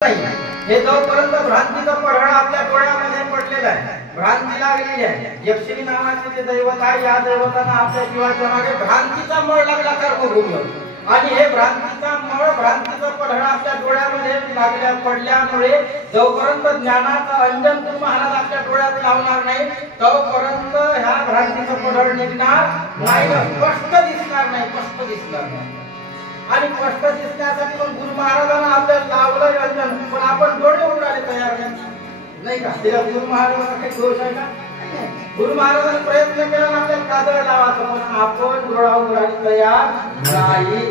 हे जोपर्यंत भ्रांतीचा पडळा आपल्या डोळ्यामध्ये पडलेला आहे, भ्रांती लागलेली आहे. यक्षिणी नावाचे जे दैवत आहे, या दैवतांना आपल्या जीवाच्या मागे भ्रांतीचा मळ लागला कर्मभूमीवर. आणि हे भ्रांतीचा मळ, भ्रांतीचा पडळा आपल्या डोळ्यामध्ये पडल्यामुळे जोपर्यंत ज्ञानाचा अंजन गुरु महाराज आपल्या डोळ्यात लावणार नाही, तोपर्यंत ह्या भ्रांतीचा पडळ निघणार नाही, स्पष्ट दिसणार नाही, स्पष्ट दिसणार नाही. आणि स्पष्ट दिसण्यासाठी पण गुरु महाराजांना आपल्याला लावलं अंजन, पण आपण डोळे उघडायला तयार नाही का? तिला गुरु महाराजांचा काही दोष आहे का? गुरु महाराजांनी प्रयत्न केला आपल्याला काजळ लावायचा, पण आपण डोळा उघडायला तयार नाही.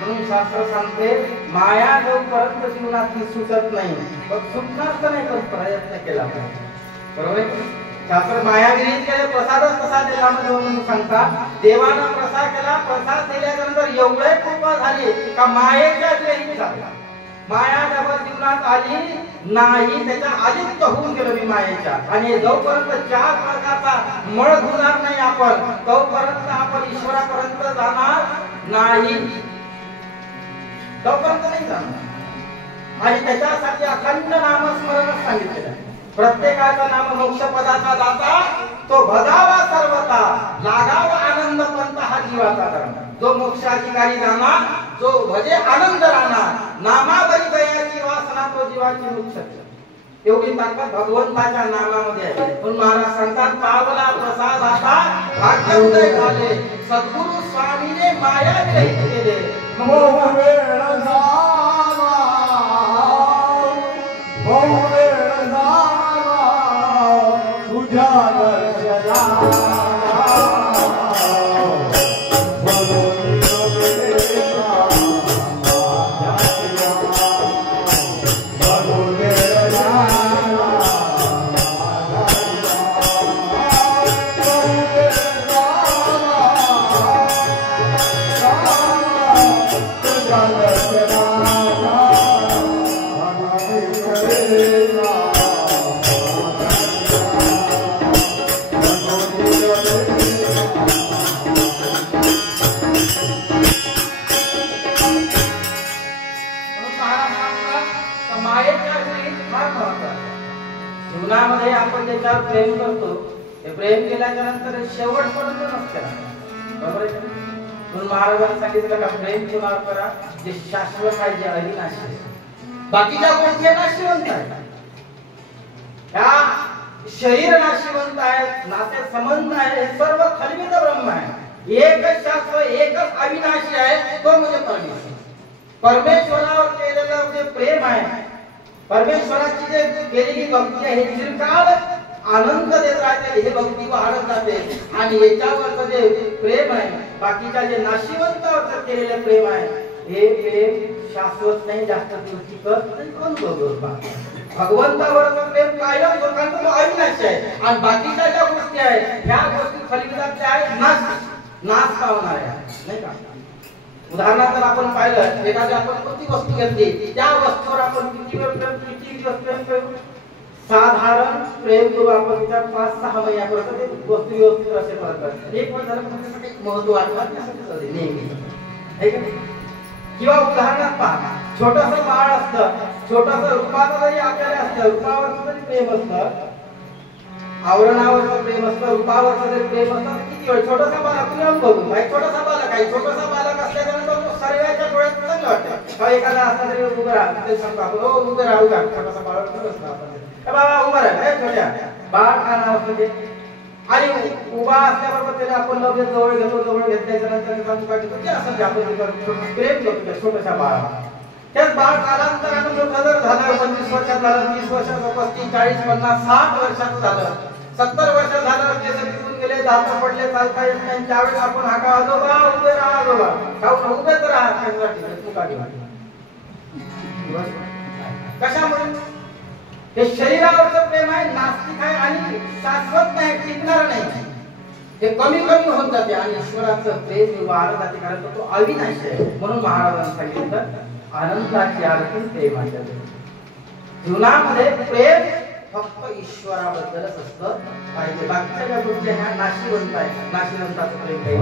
म्हणून शास्त्र सांगते, माया जोपर्यंत जीवनात सुटत नाही, पण सुटणार तर नाही, पण प्रयत्न केला पाहिजे. बरोबर आहे? शास्त्र मायागिरी केले, प्रसादच तसा दिला म्हणून सांगतात. देवानं प्रसाद केला, प्रसाद दिल्यानंतर एवढे कृपा झाली का मायेच्या विरहित झाला. माया जवळ जीवनात आली नाही, त्याच्या आदित्य होऊन गेलो मी मायेच्या. आणि जोपर्यंत चार प्रकारचा मळ धुणार नाही आपण, तोपर्यंत आपण ईश्वरापर्यंत जाणार नाही, तोपर्यंत नाही जाणार. आणि त्याच्यासाठी अखंड नामस्मरण सांगितलेलं आहे. प्रत्येकाचा नाम मोक्ष पदाचा दाता, तो भजावा सर्वता, लागावा आनंद पंत हा जीवाचा धर्म. जो मोक्षाधिकारी जाणार, जो भजे आनंद राहणार, नामावरी दयाची वासना तो जीवाची मोक्ष. एवढी ताकद भगवंताच्या नामामध्ये आहे. पण महाराज सांगतात, पावला प्रसाद आता भाग्य उदय झाले, सद्गुरु स्वामीने माया विरहित केले. जीवनामध्ये आपण त्याच्यावर प्रेम करतो, ते प्रेम केल्याच्या नंतर शेवटपर्यंत नसते. बरोबर आहे? म्हणून महाराजांनी सांगितलं का प्रेम कुणावर करा जे शाश्वत आहे, जे अविनाशी आहे. बाकीच्या गोष्टी नाशिवंत आहेत. ह्या शरीर नाशिवंत आहे, नाते संबंध आहे, सर्व खलवित ब्रह्म आहे. एकच शाश्वत, एकच अविनाशी आहे, तो म्हणजे परमेश्वर. परमेश्वरावर केलेलं जे प्रेम आहे, परमेश्वराची जे केलेली भक्ती आहे, चिरकाल आनंद देत राहते. हे भक्ती वाढत जाते. आणि याच्यावरचं जे प्रेम आहे, बाकीच्या जे नाशिवंतावर केलेलं प्रेम आहे, हे प्रेम शाश्वत नाही, जास्त टिकत नाही. कोण बघतो? भगवंतावरचं प्रेम कायम लोकांचं अविनाशी आहे. आणि बाकीच्या ज्या गोष्टी आहेत, ह्या गोष्टी फलितात आहेत, नाश पावणार आहे, नाही का? उदाहरणार्थ आपण पाहिलं, एखादी आपण कोणती वस्तू घेतली, त्या वस्तूवर आपण किती वेळ प्रेम, किती दिवस प्रेम करू? साधारण प्रेम करू आपण त्या 5-6 महिन्यापर्यंत ते वस्तू व्यवस्थित असेपर्यंत. एक वर्ष झालं पण त्याचं काही महत्व वाटणार नाही नेहमी, आहे का? किंवा उदाहरणार्थ पहा, छोटंसं बाळ असतं, छोटंसं रूपाचं जरी आपल्याला असतं, रूपावरचं जरी प्रेम असतं, आवरणावरचं प्रेम असतं, रूपावरचं जरी प्रेम असतं, किती वेळ छोटासा बालक तुम्ही बघू, छोटासा बालक आहे, छोटासा बालक असल्यानंतर तो सर्वांच्या डोळ्यात चांगलं वाटतं. एखादा असला तरी उभं राहा, ते सांगतो आपण, हो उभं राहू का, छोटासा बालक असतं आपण, बाबा उभं राहा, छोट्या बाळ का नाव असतं ते. आणि उभा असल्याबरोबर त्याला आपण लगेच जवळ घेतो, जवळ घेतल्याच्या नंतर ते असं जे आपण प्रेम करतो छोट्याशा बाळाला. त्यात बाळ कालांतरानं मोठं जर झालं, 25 वर्षात झालं, 30 वर्षात, 35, 40, 50, 60 वर्षात झालं, 70 वर्ष झालं, केस पिकून गेले, दात पडले, चालता येत नाही, त्यावेळेस आपण हाका, आजोबा उभे राहा, आजोबा खाऊन उभेच राहा, कशामुळे? हे शरीरावरचं प्रेम आहे, नास्तिक आहे आणि शाश्वत नाही, टिकणार नाही. हे कमी कमी होत जाते. आणि ईश्वराचं प्रेम वाढत जाते, कारण तो अविनाशी आहे. म्हणून महाराजांनी सांगितलं, आनंदाची आरती प्रेमाच्या. जीवनामध्ये प्रेम फक्त ईश्वराबद्दलच असतं पाहिजे. बाकीच्या ज्या गोष्टी ह्या नाशिवंत आहेत, नाशिवंताचं प्रेम काही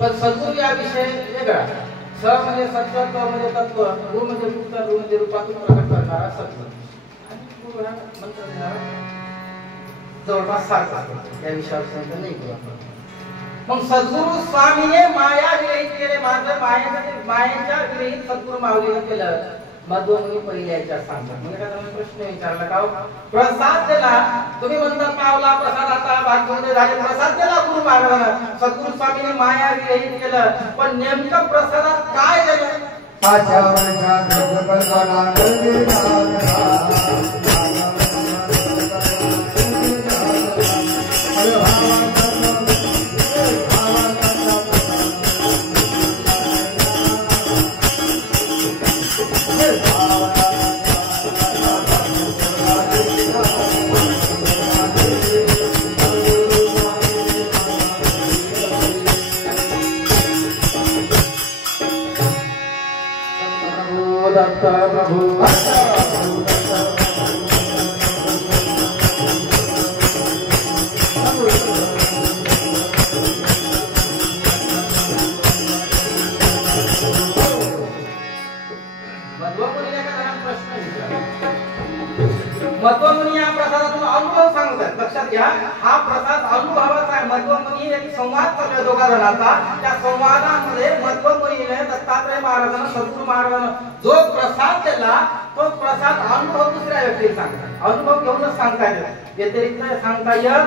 पण सद्गुरु या विषय वेगळा. स म्हणजे सत्य, क म्हणजे तत्व, रु म्हणजे मुक्त, रु म्हणजे रूपातून प्रकट करणारा सत्य आणि गुरु हा मंत्र देणारा जवळपास सारखा असतो. या विषयावर नाही करू आपण. मग सद्गुरु स्वामीने माया विरहित केले. माझं मायेच्या विरहित सद्गुरु माऊलीने केलं. मधुमुनी पहिले याच्यात सांगतात. म्हणजे काय प्रश्न विचारला का प्रसाद दिला तुम्ही म्हणता पावला प्रसाद आता भाग्यवंत झाले. प्रसाद दिला गुरु महाराजांना. सद्गुरु स्वामीने माया विरहित केलं. पण नेमकं प्रसादात काय झालं? मध्वमुनी या प्रसादातून अनुभव सांगतात. लक्षात घ्या, हा प्रसाद अनुभवाचा आहे. मध्वमुनी एक संवाद चालू आहे दोघा जणांचा. त्या संवादामध्ये मध्वमुनीने दत्तात्रय महाराजांना, सद्गुरु महाराजांना जो प्रसाद दिला तो प्रसाद अनुभव दुसऱ्या व्यक्तीला सांगतात. अनुभव घेऊनच सांगता येत, व्यतिरिक्त सांगता येत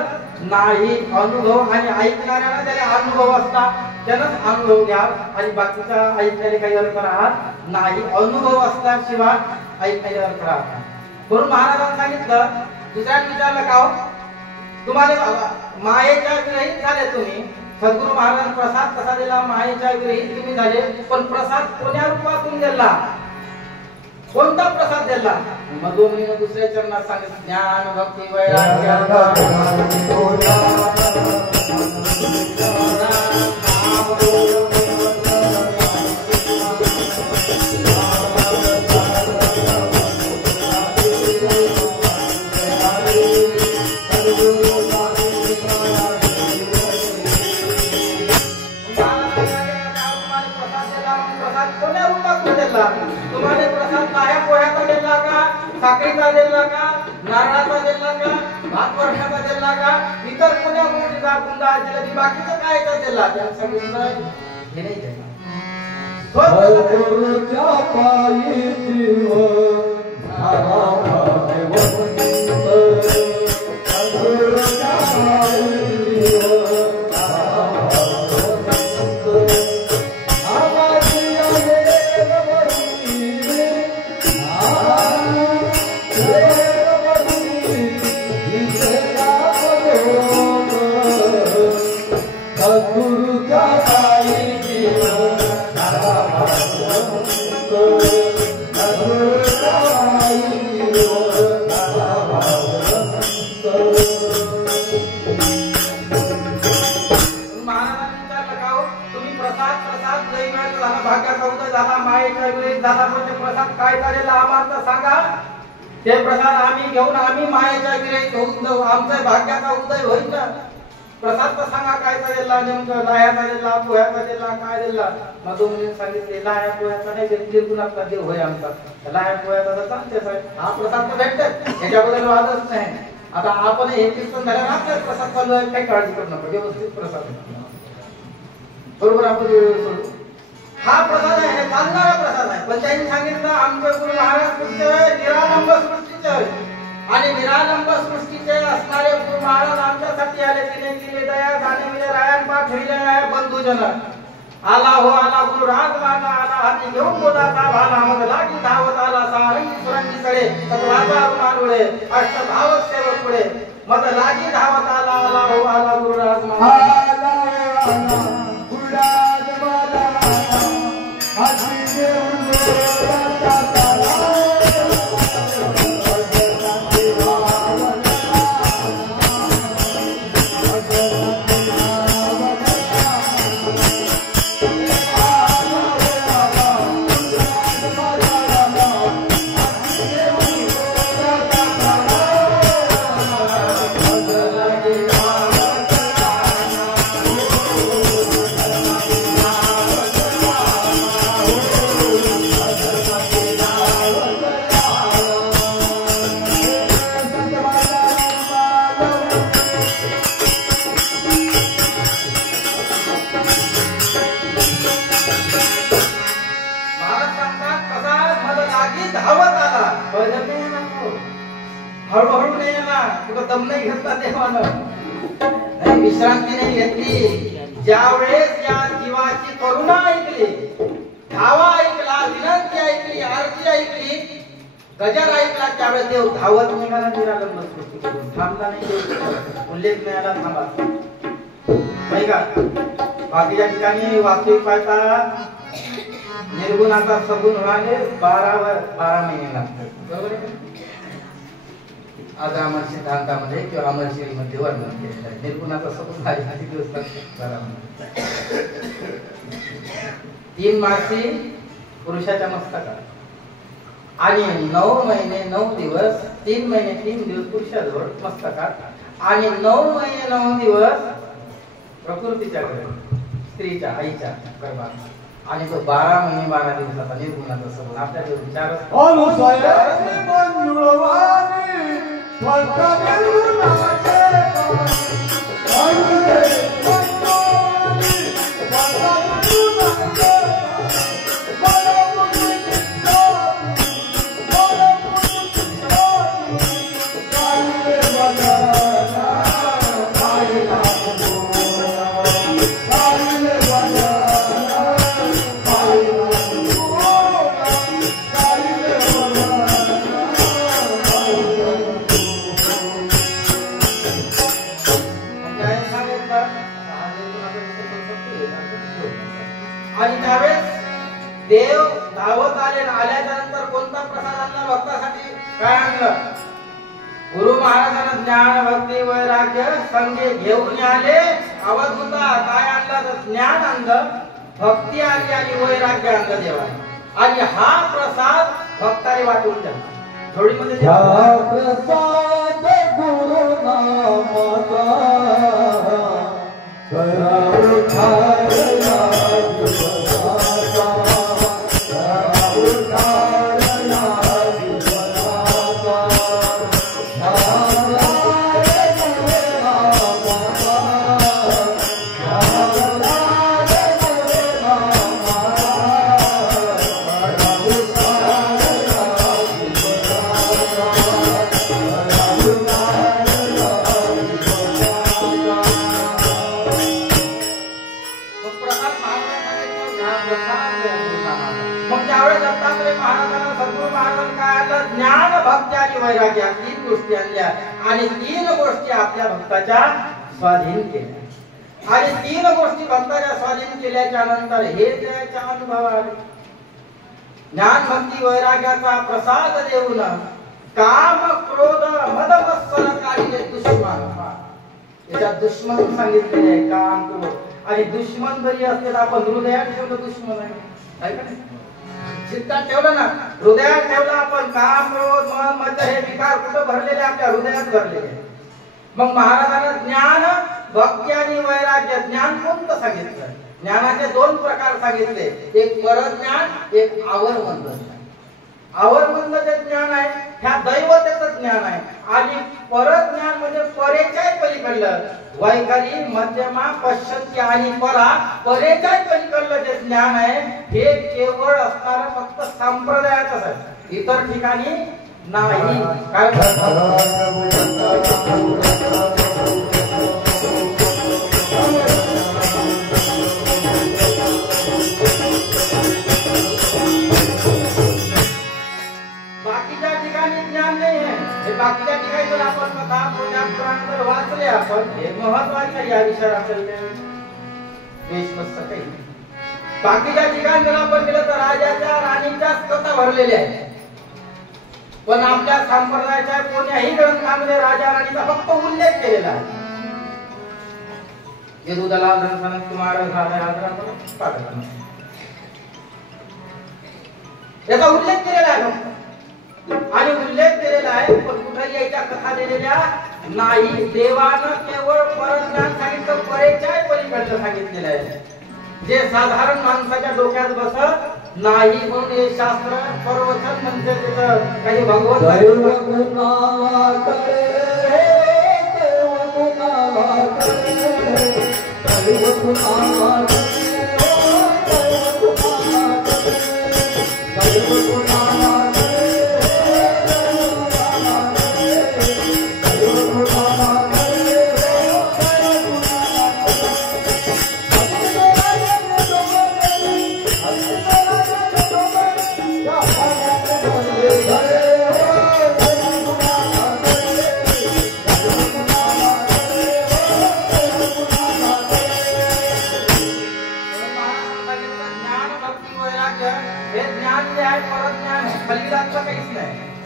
नाही. अनुभव आणि ऐकणाऱ्याला त्याला अनुभव असतात, त्यानंच अनुभव घ्या आणि बाकीचा ऐकण्याने काही अर्थ राहत नाही. अनुभव असल्याशिवाय ऐकण्याचे अर्थ राहतात. म्हणून महाराजांनी सांगितलं, दुसऱ्याने विचारलं का तुम्हाला मायेच्या विरहित झाले तुम्ही. सद्गुरु महाराज प्रसाद कसा दिला? मायेच्या विरहित तुम्ही झाले. पण प्रसाद कोण्या रूपातून दिला? कोणता प्रसाद दिला? मधुमुनीने दुसऱ्या चरणात सांगितलं, ज्ञान भक्ती वैराग्य तुम्हाला प्रसाद लाह्या पोह्याचा दिला का? साखरेचा दिला का? नारळाचा दिला का? भात वर्षाचा दिला का? इतर कोण्या गोष्टीचा गुंडा जिलेबी बाकीचं काय दिला? त्या सगळं हे नाही दिला. काय झालेला आम्हाला सांगा. ते प्रसाद आम्ही घेऊन आम्ही मायेच्या विरहित होऊन जाऊ. आमच्या भाग्याचा उदय होईल ना. प्रसाद तर सांगा काय झालेला? नेमकं लाह्याचा दिला, पोह्याचा दिला, काय दिला? मधुमुनीने सांगितले लाह्या पोह्याचा नाही, निर्गुणातला देव होय आमचा. लाह्या पोह्याचा तर चालतेच आहे. हा प्रसाद तर भेटत, याच्याबद्दल वादच नाही. आता आपण हे कीर्तन झाल्यावर आपल्याला प्रसाद चालू आहे, काही काळजी करू नका. व्यवस्थित प्रसाद बरोबर आपण सोडू. हा प्रसाद तर त्यांनी सांगितलं आमचे गुरु महाराज तुमचे निरालंब सृष्टीचे आणि निरालंब सृष्टीचे असणारे गुरु महाराज आमच्यासाठी आले. तिने केली दया जाणविले रायण पाठविले बंधुजन. आला हो आला गुरु राज माझा आला हाती घेऊन बोधाचा भाला मग लागी धावत आला सारंगी सुरंगी सडे तत्वाचा मारुळे अष्ट धावत सेवक पुढे मग लागी धावत आला. आला हो आला गुरु राज माझा हळूहळू नाही ना तुला दम नाही घेतला देवानं विश्रांती नाही घेतली. ज्यावेळेस या जीवाची करुणा ऐकली धावा ऐकला विनंती ऐकली आरती ऐकली गजर ऐकला त्यावेळेस देव धावत निघाला. निरालंब सृष्टीकडून थांबला नाही. देव उल्लेख नाही आला थांबा नाही का. बाकीच्या ठिकाणी वास्तविक पाहता निर्गुणाचा सगुण व्हायला 12 महिने लागतात. बरोबर आहे. आज अमर सिद्धांतामध्ये किंवा अमरशिरीमध्ये वर्णन केलेलं आहे. निर्गुणाचा सगुण व्हायला किती दिवस लागतात. 3 मासी पुरुषाच्या मस्तकात आणि 9 महिने 9 दिवस 3 महिने 3 दिवस पुरुषाजवळ मस्तकात आणि 9 महिने 9 दिवस प्रकृतीच्याकडे स्त्रीच्या आईच्या गर्भात आणि तो 12 महिने 12 दिवसाचा निर्गुणाचा सगुण आपल्याला विचार आणि त्यावेळेस देव धावत आले. आल्याच्या नंतर कोणता प्रसाद आणला भक्तासाठी काय आणलं. गुरु महाराजांना ज्ञान भक्ती वैराग्य संगे घेऊन आले. अवधूता काय आणलं तर ज्ञान आणलं भक्ती आली आणि वैराग्य आणलं देवाने. आणि हा प्रसाद भक्ताने वाटून द्या थोडीमध्ये प्रसाद गुरु नामाचा वैराग्य 3 गोष्टी आणल्या आणि 3 गोष्टी आपल्या भक्ताच्या स्वाधीन केल्या. आणि 3 गोष्टी भक्ताच्या स्वाधीन केल्याच्या नंतर हे त्याच्या अनुभवात ज्ञान भक्ती वैराग्याचा प्रसाद देऊन काम क्रोध मद मत्सर काढले दुश्मन. याच्या दुश्मन सांगितलेले आहे काम क्रोध आणि दुश्मन जरी असते तर आपण हृदयात ठेवलं दुश्मन आहे का नाही. चित्तात ठेवलं ना हृदयात ठेवलं आपण काम क्रोध मन मत्सर हे विकार कुठं भरलेले आपल्या हृदयात भरलेले. मग महाराजांना ज्ञान भक्ती आणि वैराग्य ज्ञान कोणतं सांगितलं. ज्ञानाचे 2 प्रकार सांगितले. एक परज्ञान एक आवर मंत्र. आवरबंद जे ज्ञान आहे ह्या दैवतेचं ज्ञान आहे आणि परत ज्ञान म्हणजे परेच्या पलीकडलं वैखरी मध्यमा पश्चंती आणि परा परेच्या पलीकडलं जे ज्ञान आहे हे केवळ असणारं फक्त संप्रदायातच आहे, इतर ठिकाणी नाही. बाकीच्या ठिकाणी ज्ञान नाही आहे. हे बाकीच्या ठिकाणी जर आपण कथा पुराण जर वाचले आपण हे महत्वाचं या विषयावर आपल्याला देशमस्त काही. बाकीच्या ठिकाणी जर आपण गेलं तर राजाच्या राणीच्या कथा भरलेल्या आहेत, पण आपल्या संप्रदायाच्या कोणत्याही ग्रंथामध्ये राजा राणीचा फक्त उल्लेख केलेला आहे. यदुदलाल ग्रंथात कुमार याचा उल्लेख केलेला आहे आणि उल्लेख केलेला आहे, पण कुठेही याच्या कथा दिलेल्या नाही. देवानं केवळ परज्ञान सांगितलं, परेच्या पलीकडचं सांगितलेलं आहे जे साधारण माणसाच्या डोक्यात बसत नाही. म्हणून हे शास्त्र परवचन म्हणजे त्याचं काही भगवंत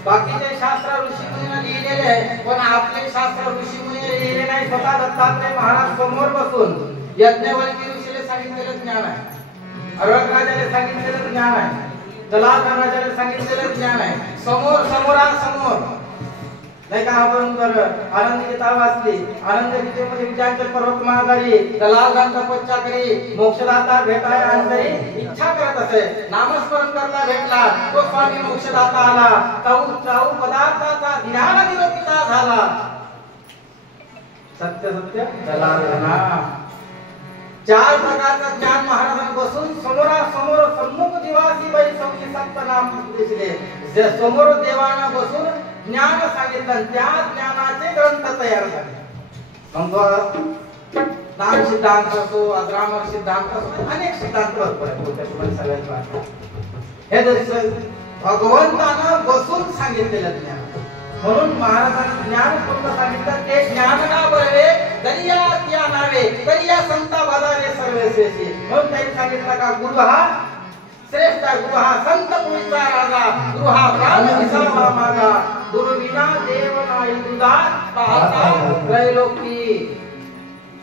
बाकीचे शास्त्र ऋषीमुनीने लिहिलेले आहे, पण आपले शास्त्र ऋषीमुनीने लिहिले नाही. स्वतः दत्तात्रय महाराज समोर बसून यज्ञवल्क्य ऋषीला सांगितलेलं ज्ञान आहे, अर्वक राजाला सांगितलेलं ज्ञान आहे, दलाल राजाला सांगितलेलं ज्ञान आहे. समोर समोरासमोर नाही का. आपण जर आनंद गीता वाचली, आनंद गीतेमध्ये विजयाचल पर्वतमाळारी दलाल तपस्या करी मोक्षदाता भेटाय अंतरी इच्छा करत असे, नामस्मरण करता भेटला तो स्वामी मोक्षदाता आला, चाऊ पदार्थाचा ज्ञान निरोपिता झाला. सत्य सत्य दलाल चार प्रकारचं ज्ञान महाराजांना बसून समोरासमोर सम्मुख दिवासी बाई सौची सप्त नाम दिसले. जे समोर देवाना बसून ज्ञान सांगितलं, त्या ज्ञानाचे ग्रंथ तयार झाले. नाम सिद्धांत असो, अग्रामर सिद्धांत असो, अनेक सिद्धांत हे भगवंतानं बसून सांगितलेलं ज्ञान. म्हणून महाराजांनी ज्ञान कोणतं सांगितलं ते ज्ञान ना बळवे दरिया त्या नावे दरिया संता बाजारे सर्वेसेशी. म्हणून त्यांनी सांगितलं का गुरु हा श्रेष्ठ, गुरु हा संत पुरीचा राजा, गुरु हा प्राण विसावा मागा, गुरु विना देव नाही तुझा पाहता त्रैलोकी.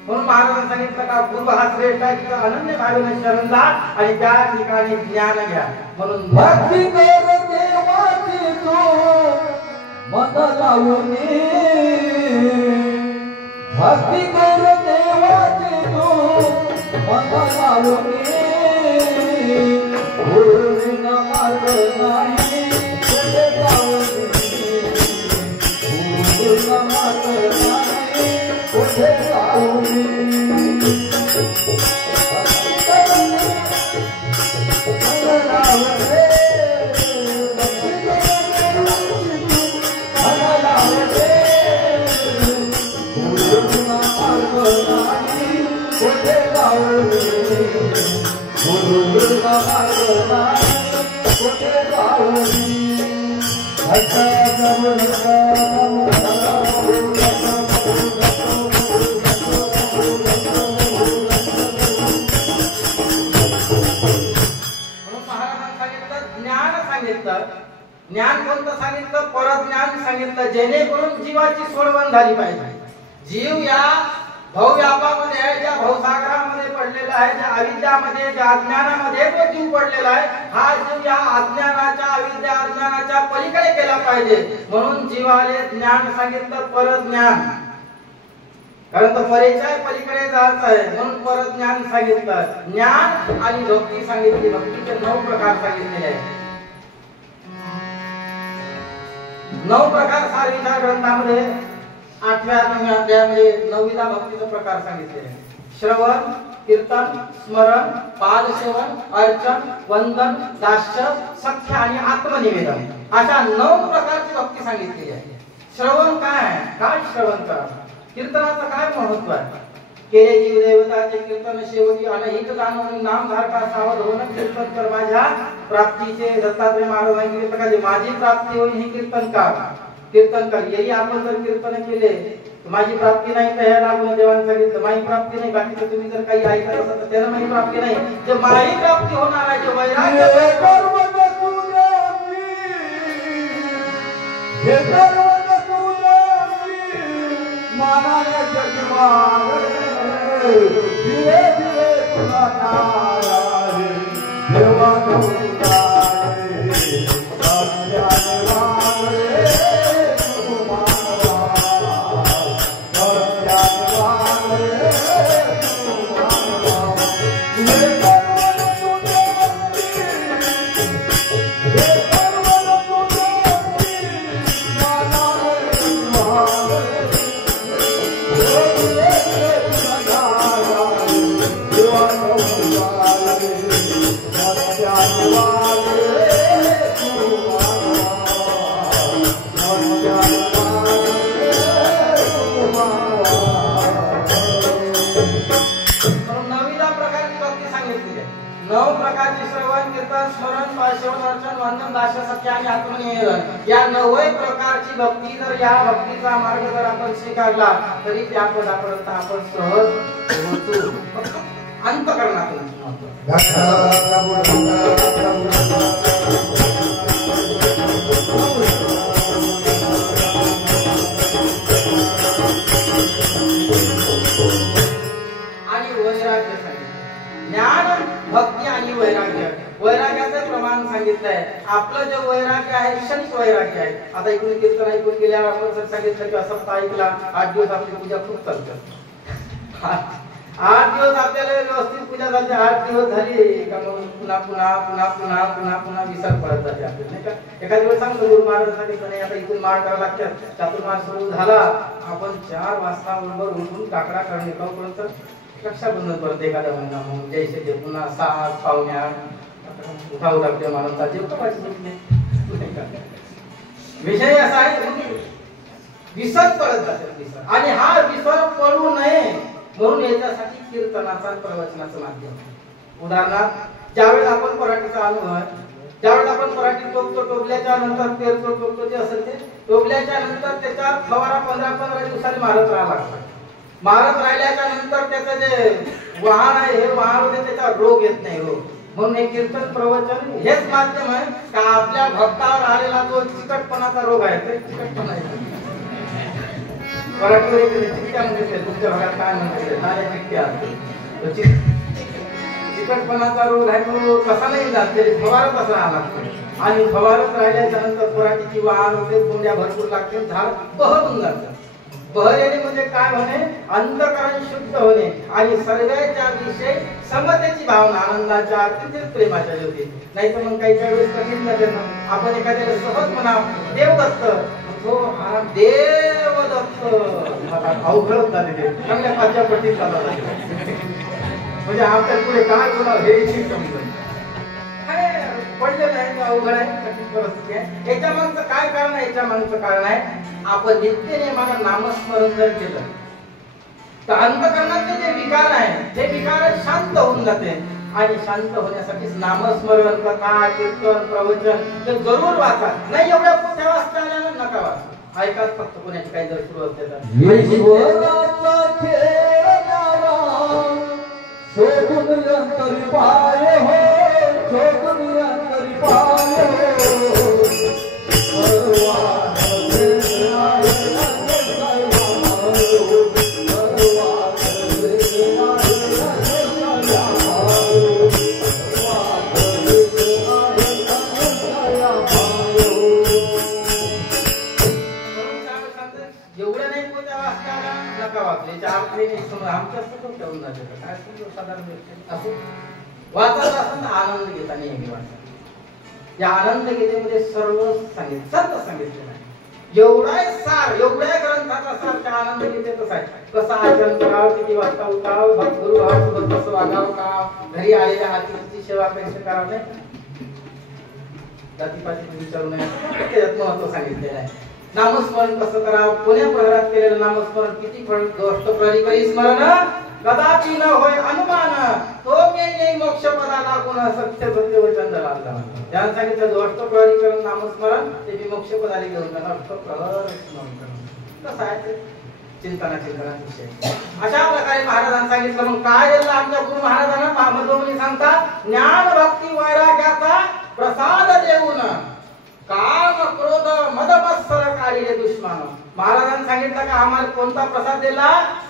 म्हणून महाराजांनी सांगितलं का गुरु हा श्रेष्ठ आहे, तिथं अनन्य भावेने शरण जा आणि त्या ठिकाणी ज्ञान घ्या. म्हणून भक्ती कर देवाची तू मन लावूनी, भक्ती कर देवाची तू मन लावूनी, गुरुविना मार्ग नाही कुठे जाऊनी, गुरुविना मार्ग नाही कुठे जाऊनी. ज्ञान कोणतं सांगितलं, परज्ञान सांगितलं, जेणेकरून जीवाची सोडवण झाली पाहिजे. जीव या भवव्यापामध्ये आहे, ज्या भवसागरामध्ये पडलेला आहे, ज्या अविद्यामध्ये ज्या अज्ञानामध्ये तो जीव पडलेला आहे, हा जीव या अज्ञानाच्या अविद्या अज्ञानाच्या पलीकडे गेला पाहिजे. म्हणून जीवाले ज्ञान सांगितलं, परज्ञान. कारण तो परेच्या पलीकडे जायचं आहे म्हणून परज्ञान सांगितलं. ज्ञान आणि भक्ती सांगितली. भक्तीचे 9 प्रकार सांगितलेले आहेत. 9 प्रकार सारवीच्या ग्रंथामध्ये 8व्या 9व्या अध्यायामध्ये 9वीला भक्तीचा प्रकार सांगितलेले आहे. श्रवण, कीर्तन, स्मरण, पादसेवन, अर्चन, वंदन, दास्य, सख्य आणि आत्मनिवेदन अशा 9 प्रकारची भक्ती सांगितलेली आहे. श्रवण काय? काय श्रवण करा? कीर्तनाचं काय महत्व आहे? केले जीव देवताचे कीर्तन शेवटी अनहित जाणून नामधारका सावध होणं कीर्तन कर माझ्या प्राप्तीचे. दत्तात्रय महाराजांनी कीर्तनाची माझी प्राप्ती होईल हे कीर्तन कर. यही आपण जर कीर्तन केले माझी प्राप्ती नाही तर ह्याला आपण देवाने सांगितलं माझी प्राप्ती नाही. बाकीचं तुम्ही जर काही ऐकत असाल तर त्याला माझी प्राप्ती नाही. जे मलाही प्राप्ती होणार आहे, जे वैराग्य धीरे धीरे देवा या 9 प्रकारची भक्ती जर या भक्तीचा मार्ग जर आपण स्वीकारला तरी त्या पदापर्यंत आपण सहज पोहोचू. अंतःकरणातून आणि वैराग्य ज्ञान, भक्ती आणि वैराग्य. वैराग्याचं प्रमाण सांगितलंय. आपलं जे वैराग्य आहे क्षणिक वैराग्य आहे. आता इकडून कीर्तन ऐकून गेल्यावर आपण जर सांगितलं की असं ऐकला 8 दिवस आपली पूजा खूप चालते. 8 दिवस आपल्याला व्यवस्थित पूजा झाली. 8 दिवस झाली का मग पुन्हा पुन्हा पुन्हा पुन्हा पुन्हा पुन्हा विसर पडत जाते आपल्याला नाही का. एखाद्या वेळेस सांगतो गुरु महाराज सांगितलं नाही आता इथून माळ करावं लागतात. चातुर्मास सुरू झाला आपण 4 वाजता बरोबर उठून काकडा करणे पर्यंत रक्षाबंधन परत एखाद्या महिना मग जैसे जे पुन्हा 7 पावणे 8 उठाव लागते मानवता विषय असा आहे विसर पडत जाते. आणि हा विसर पडू नये म्हणून याच्यासाठी कीर्तनाचा प्रवचनाचं माध्यम. उदाहरणार्थ ज्यावेळेस आपण पराठीचा अनुभव आहे, ज्यावेळेस आपण पराठी टोकतो टोकल्याच्या नंतर पेरतो टोकतो जे असेल ते टोकल्याच्या नंतर त्याच्या फवारा 15-15 दिवसांनी मारत राहावं लागतं. मारत राहिल्याच्या नंतर त्याचं जे वाहन आहे हे वाहन त्याचा रोग येत नाही. रोग म्हणून हे कीर्तन प्रवचन हेच माध्यम आहे का आपल्या भक्तावर आलेला जो चिकटपणाचा रोग आहे ते चिकटपणा आहे. चिकट्या म्हणजे तुमच्या भागात काय म्हणतात चिकटपणाचा रोग आहे तो कसा नाही जात तरी फवारत असा आला. आणि फवारत राहिल्याच्या नंतर पराठीची वाहन होते, कोंड्या भरपूर लागते, झाड बहरून जातं. बहर येणे म्हणजे काय होणे? अंतःकरण शुद्ध होणे आणि सर्वांच्या विषयी समतेची भावना, आनंदाच्या अतिशय प्रेमाच्या ज्योती. नाही तर मग काही वेळेस कठीण जाते ना. आपण एखाद्याला सहज म्हणा देवदत्त तो हा देवदत्त अवघडत झालेले चांगल्या पाचव्या पट्टीत चालत म्हणजे आपल्या पुढे काय बोलावं हे समजून पडले नाही. अवघड आहे, कठीण परिस्थिती आहे. याच्या मागचं काय कारण आहे? याच्या मागचं कारण आहे आपण नित्य नेमानं नामस्मरण जर केलं तर अंतःकरणातले जे विकार आहे ते विकार शांत होऊन जाते. आणि शांत होण्यासाठी नामस्मरण, कथा, कीर्तन, प्रवचन ते जरूर वाचा. नाही एवढ्या मोठ्या वाचता आल्यानं नका वाचा. ऐकाच फक्त कोणाची काही जर सुरू असते तर आनंद गीतेमध्ये सर्व सांगितलं, सर्व सांगितलेलं आहे. एवढा सार, एवढ्या ग्रंथाचा सार त्या आनंद गीतेत आहे. कसं आचरण करावं, किती वाजता उठावं, भक्तगुरु भावासोबत कसं वागावं, का घरी आलेल्या अतिथीची सेवा कशी करावं, नाही जातीपातीची विचारू नये, त्याच्यात महत्व सांगितलेलं आहे. नामस्मरण कसं करावं, कोण्या प्रहरात केलेलं नामस्मरण किती फळ, गोष्ट प्रहरी करी स्मरण कदापि न होय अनुमान, तो मेले मोक्ष पदाला गुण सत्य सत्य वचन झाला. ज्यांना सांगितलं गोष्ट प्रहरी करून नामस्मरण ते मी मोक्ष पदाला घेऊन जाणार. प्रहर स्मरण करणं कसं आहे ते चिंतनाचा विषय. अशा प्रकारे महाराजांनी सांगितलं. मग काय दिलं आमच्या गुरु महाराजांना? महामंडळी सांगतात, ज्ञान भक्ती वैराग्याचा प्रसाद देऊन काम क्रोध मद मत्सर काढिले दुश्मन. महाराजांनी सांगितलं का आम्हाला कोणता प्रसाद दिला?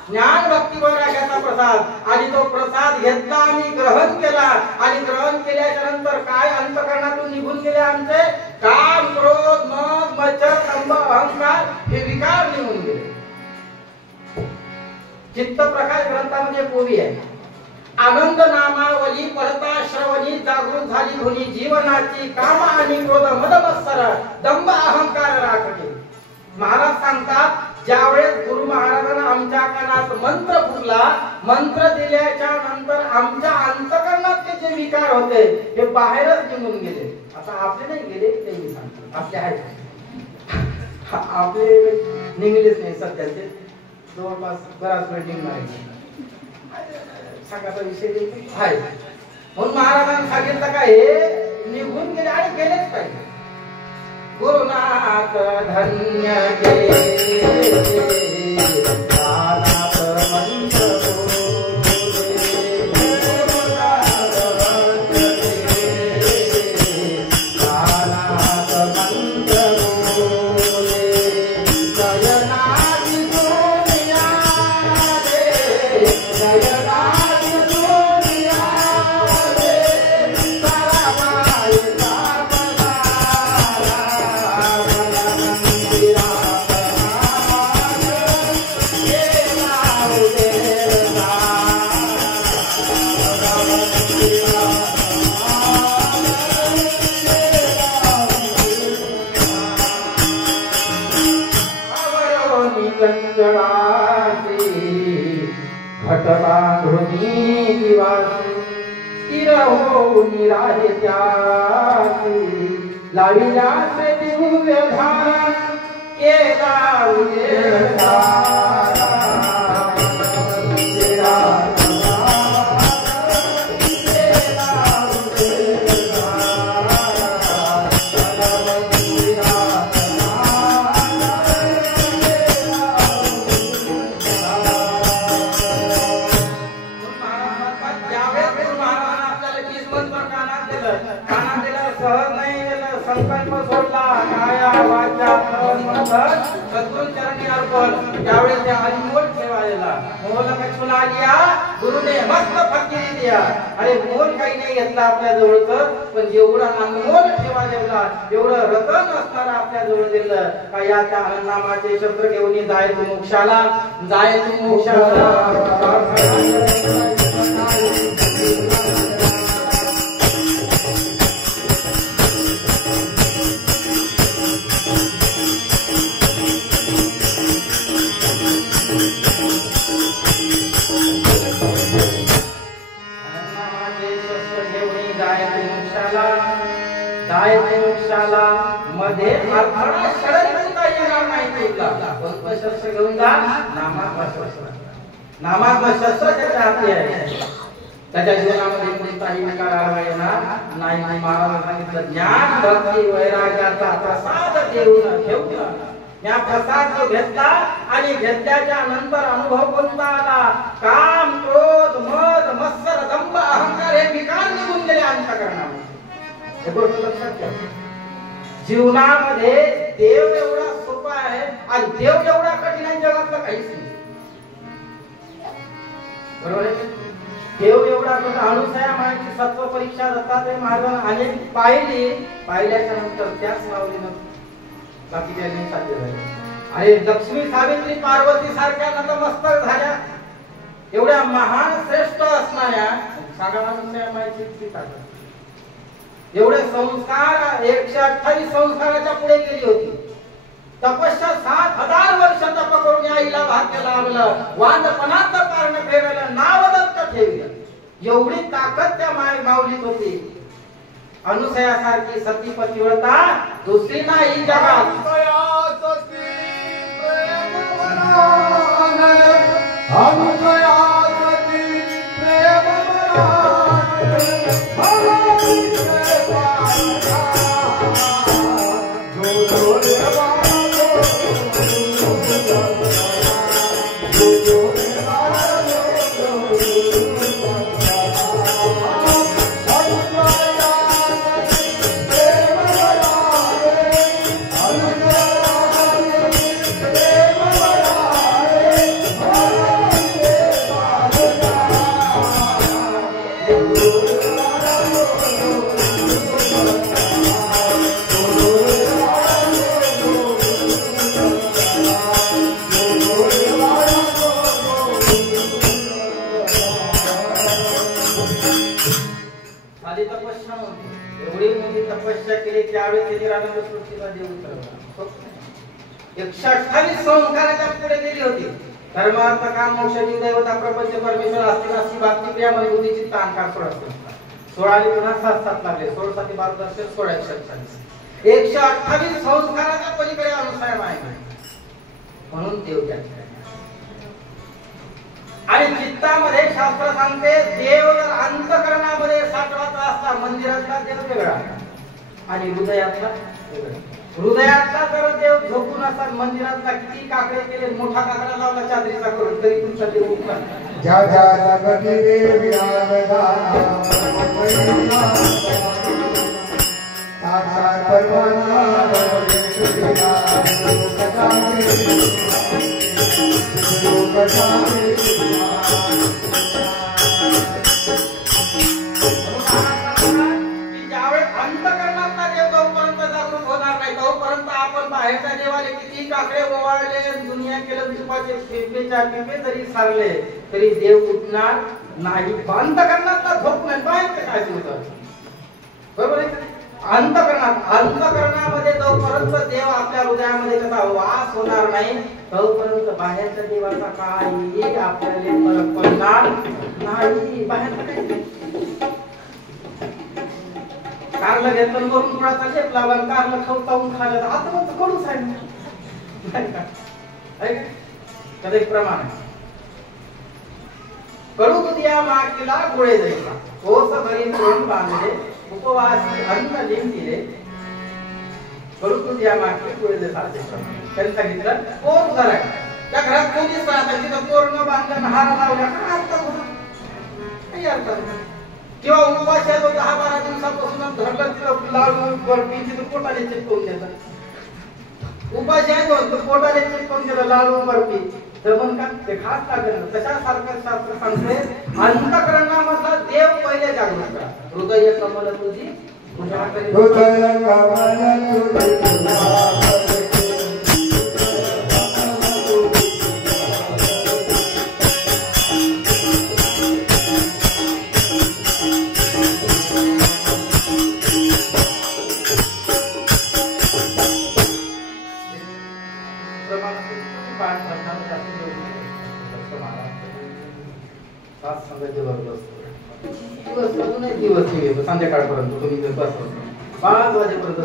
ज्ञान भक्ती वैराग्याचा प्रसाद. आणि तो प्रसाद घेतला, आम्ही ग्रहण केला. आणि ग्रहण केल्याच्या नंतर काय अंतःकरणातून निघून गेले आमचे? काम क्रोध मद मत्सर दंभ अहंकार हे विकार निघून गेले. चित्त प्रकाश ग्रंथामध्ये पोवी आहे. आनंद नामावली पडता श्रवणी जागृत झाली धुनी जीवनाची काम आणि क्रोध मद मत्सर दंभ अहंकार राखते. महाराज सांगतात, ज्यावेळेस गुरु महाराजांना आमच्या कानात मंत्र फुटला, मंत्र दिल्याच्या नंतर आमच्या अंतःकरणात जे विकार होते हे बाहेरच निघून गेले. आता आपले नाही गेले ते मी सांगतो, आपले आहेत, आपले निघलेच नाही सध्याचे, जवळपास बराच वेळ निघणार सांगायचा विषय आहे. म्हणून महाराजांनी सांगितलं का हे निघून गेले आणि गेलेच पाहिजे. गुरुनाथ धन्य लाविला से दिव्य धारण केला त्यावेळेस त्या अनमोल ठेवायला मोल कछुला लिया गुरुने मस्त फकीरी दिया. अरे मोल काही नाही घेतला आपल्या जवळचं, पण जेवढा अनमोल ठेवा देवला, एवढं रतन असणारा आपल्या जवळ दिलं का या त्या नामाचे शस्त्र घेऊन जाय तू मोक्षाला, जाय तू मोक्षाला. मध्ये अडथळा शरण येणार नाही तुला. कोणतं शस्त्र घेऊन जा? नामात्म शस्त्र. नामात्म शस्त्र त्याच्या हाती आहे. त्याच्या जीवनामध्ये कोणताही विकार आला येणार नाही. महाराज सांगितलं, ज्ञान भक्ती वैराग्याचा प्रसाद देऊन ठेवून या प्रसाद जो घेतला आणि घेतल्याच्या नंतर अनुभव कोणता आला? काम क्रोध मद मत्सर दंभ अहंकार हे विकार निघून गेले अंतःकरणामध्ये. हे गोष्ट लक्षात ठेवा. जीवनामध्ये देव एवढा सोपा आहे आणि देव एवढा कठीण आहे जगातलं काहीच नाही. बरोबर आहे? देव एवढा अणुसया माहिती सत्व परीक्षा दत्तात्रय महाराज अनेक पाहिल्याच्या नंतर त्याच लावलीनं बाकीच्या नाही साध्य झाले. अरे लक्ष्मी सावित्री पार्वती सारख्या नतमस्तक झाल्या, एवढ्या महान श्रेष्ठ असणाऱ्या सांगा अणुसया माहिती ताकद. एवढे संस्कार 128 संस्काराच्या पुढे गेली होती. तपस्या 7000 वर्ष तप करून आईला भाग्य लाभलं, वांदपणाचं पारण फेरलं, नाव दत्त ठेवलं. एवढी ताकद त्या माऊलीत होती. अनुसयासारखी सती पतिव्रता दुसरी नाही जगात. एवढी मोठी तपस्या केली त्यावेळी त्यांनी रानंद सृष्टीला देव उतरवला. 128 संस्काराच्या पुढे गेली होती. धर्म अर्थ काम मोक्ष जीव देवता प्रपंच परमेश्वर असती नसती भक्ती क्रिया मन बुद्धी चित्त अहंकार 16 आणि पुन्हा 7 लागले. 16 साठी 12 दर्शन 16 140. 128 संस्काराच्या पलीकडे अनुसाय आहे म्हणून देव त्या आणि चित्तामध्ये शास्त्र सांगते देव जर अंतःकरणामध्ये साठवायचा असता मंदिरातला देव वेगळा आणि हृदयातला वेगळा. हृदयातला जर देव झोपून असतात मंदिरातला किती काकडे केले मोठा काकडा लावला चादरीचा करून तरी तुमचा देव उठला. ज्या ज्या जगती देवी बाहेरच्या देवाले किती काकडे ओवाळले दुनिया केलं तुपाचे पिपेच्या पिपे जरी सारले तरी देव उठणार नाही. अंतःकरणातला झोप नाही बाहेरचं काय होतं बरोबर आहे. अंतःकरणामध्ये जोपर्यंत देव आपल्या हृदयामध्ये कसा वास होणार नाही तोपर्यंत बाहेरच्या देवाचा काही आपल्याला फरक पडणार नाही. बाहेरचं काही कारला घेतलं वरून थोडासा लेप लावला कारला खवतावून खाल्लं तर आता मग कडूच आहे कधी प्रमाण आहे. कडू दुधिया मागीला गोळे जायचा ओस भरी तोंड बांधले उपवासी अन्न लिंबिले कडू दुधिया मागे गोळे जायचे त्यांनी सांगितलं कोण घर आहे त्या घरात कोणीच राहतात तिथं कोरण बांधलं हार लावल्या काय अर्थ काही अर्थ नाही. किंवा उपवास आहे तो 10-12 दिवसापासून धरलं लाडू बर्फी तिथं पोटाने चिपकवून देतात. उपास आहे तो पोटाने चिपकवून दिलं लाडू बर्फी तर मग का ते खास लागेल. तशासारखं शास्त्र सांगते अंतःकरणामधला देव पहिले जागृत करा. हृदय कमल तुझी संध्याकाळपर्यंत तुम्ही बसतो 5 वाजेपर्यंत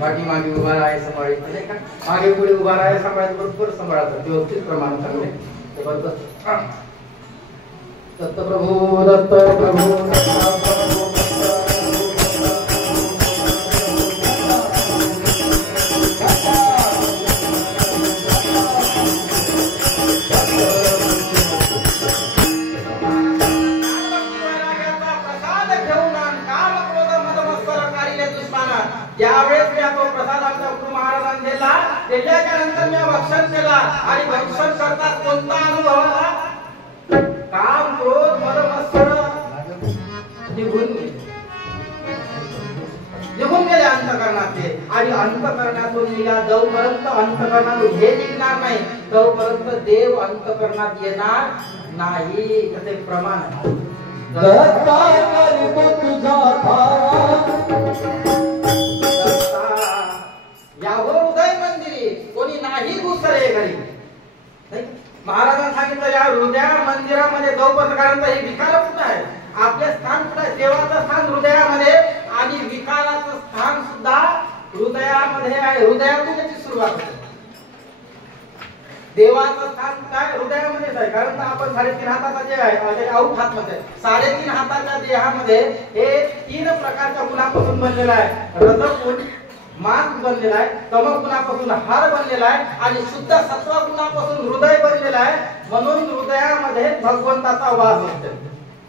बाकी मागे उभा आहे सांभाळायचं मागे पुढे उभा आहे सांभाळायचं बरोबर सांभाळायचं व्यवस्थित प्रमाण चांगले जबरदस्त. दत्त प्रभू दत्त प्रभू ज्यावेळेस मी तो प्रसाद आमच्या गुरु महाराजांनी दिला त्याच्या नंतर मी भक्षण केला आणि भक्षण करता कोणता अनुभव आला काम क्रोध मद मत्सर निघून गेले अंतःकरणाचे आणि अंतःकरणातून निघा जोपर्यंत अंतःकरणातून हे निघणार नाही तोपर्यंत देव अंतःकरणात येणार नाही. कसे प्रमाण आहे देवाचं स्थान हृदयामध्ये आणि विकाराचं स्थान सुद्धा हृदयामध्ये आहे. हृदयातून त्याची सुरुवात होते. देवाचं स्थान काय हृदयामध्येच आहे. कारण आपण 3.5 हाताचा जे आहे आऊट हात मध्ये 3.5 हाताच्या देहामध्ये हे 3 प्रकारच्या गुणापासून बनलेला आहे. रजगुण मान बनलेला आहे, तमगुणापासून हाड बनलेला आहे आणि शुद्ध सत्वगुणापासून हृदय बनलेला आहे. म्हणून हृदयामध्ये भगवंताचा वास असतो.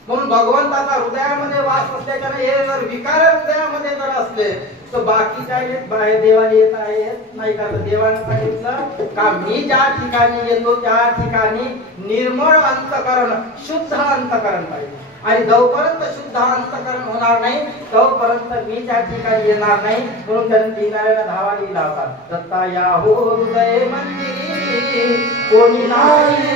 म्हणून भगवंताचा हृदयामध्ये वास असल्याने हे जर विकार हृदयामध्ये जर असले तर बाकी काय बाहेर देवाला येत आहे नाही. कारण देवाने सांगितलं का मी ज्या ठिकाणी येतो त्या ठिकाणी निर्मळ अंतकरण शुद्ध अंतकरण पाहिजे. आणि जोपर्यंत शुद्ध अंतकरण होणार नाही तोपर्यंत मी त्या ठिकाणी येणार नाही. म्हणून त्यांनी लिहिणाऱ्याला धावा लिहिला होता. दत्ता या हो हृदय मंदिरी कोणी नाही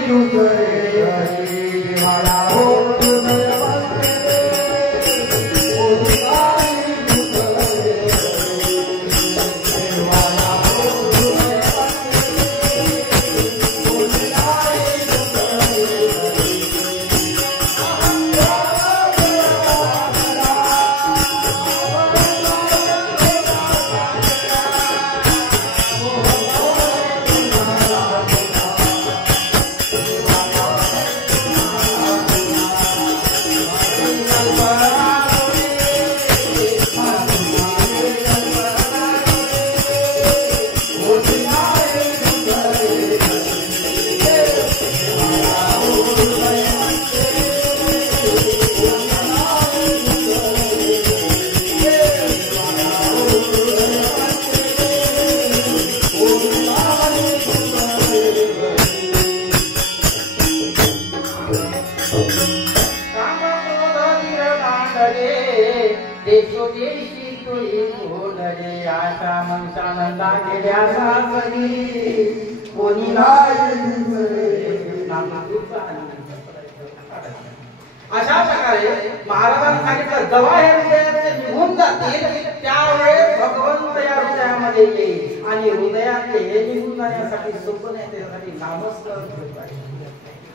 अशा प्रकारे महाराजांनी सांगितलं जेव्हा हे हृदयाचे निघून जातील त्यावेळेस भगवंत या हृदयामध्ये येईल. आणि हृदयाचे हे निघून जाण्यासाठी सोपं नाही, त्यासाठी नामस्मरण केलं पाहिजे.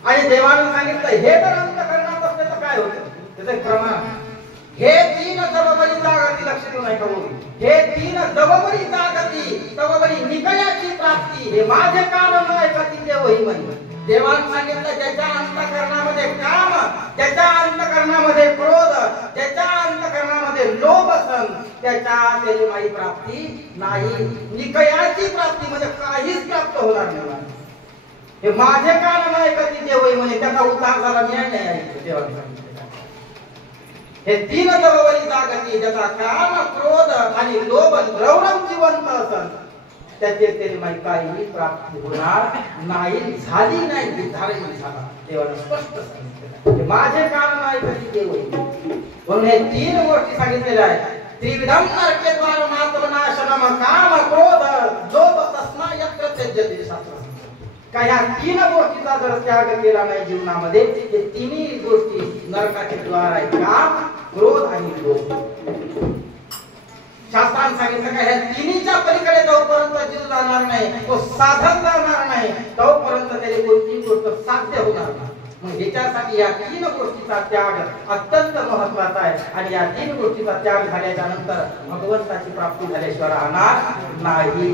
आणि देवाने सांगितलं हे जर अंतःकरणात असले तर काय होतं त्याचं प्रमाण. हे 3 जबबरी जागती लक्ष देऊ नाही का बोलू. हे 3 जबबरी जागती तवबरी निकयाची प्राप्ती हे माझे काम न ऐकती देवही म्हणे. देवाने सांगितलं ज्याच्या अंतःकरणामध्ये काम, ज्याच्या अंतःकरणामध्ये क्रोध, ज्याच्या अंतःकरणामध्ये लोभ असन त्याची माझी प्राप्ती नाही. निकयाची प्राप्ती म्हणजे काहीच प्राप्त होणार नाही. हे माझे काम न ऐकती देवही म्हणे. त्याचा उतार झाला न्याय नाही ऐकतो देवाने सांगितलं. हे 3 जबबरी जागती ज्याचा काम, क्रोध आणि लोभ रौरव जिवंत असन त्याची माहिती काही प्राप्ती होणार नाही. झाली नाही, निर्धारण झाला. देवाने स्पष्ट सांगितलं माझे काम नाही कधी देव. म्हणून हे 3 गोष्टी सांगितलेल्या आहेत. त्रिविधम नरकेद्वार मातवनाशनम काम क्रोध लोभ तस्मा यत्र त्यज्यते शास्त्र. काय ह्या 3 गोष्टीचा जर त्याग केला नाही जीवनामध्ये हे 3ही गोष्टी नरकाचे द्वार आहेत. काम, क्रोध आणि लोभ. शास्त्राने सांगितलं का ह्या 3च्या पलीकडे जोपर्यंत जीव जाणार नाही, तो साधन जाणार नाही तोपर्यंत त्याची कोणतीही गोष्ट साध्य होणार नाही. मग ह्याच्यासाठी या 3 गोष्टीचा त्याग अत्यंत महत्त्वाचा आहे. आणि या 3 गोष्टीचा त्याग झाल्याच्या नंतर भगवंताची प्राप्ती झाल्याशिवाय राहणार नाही.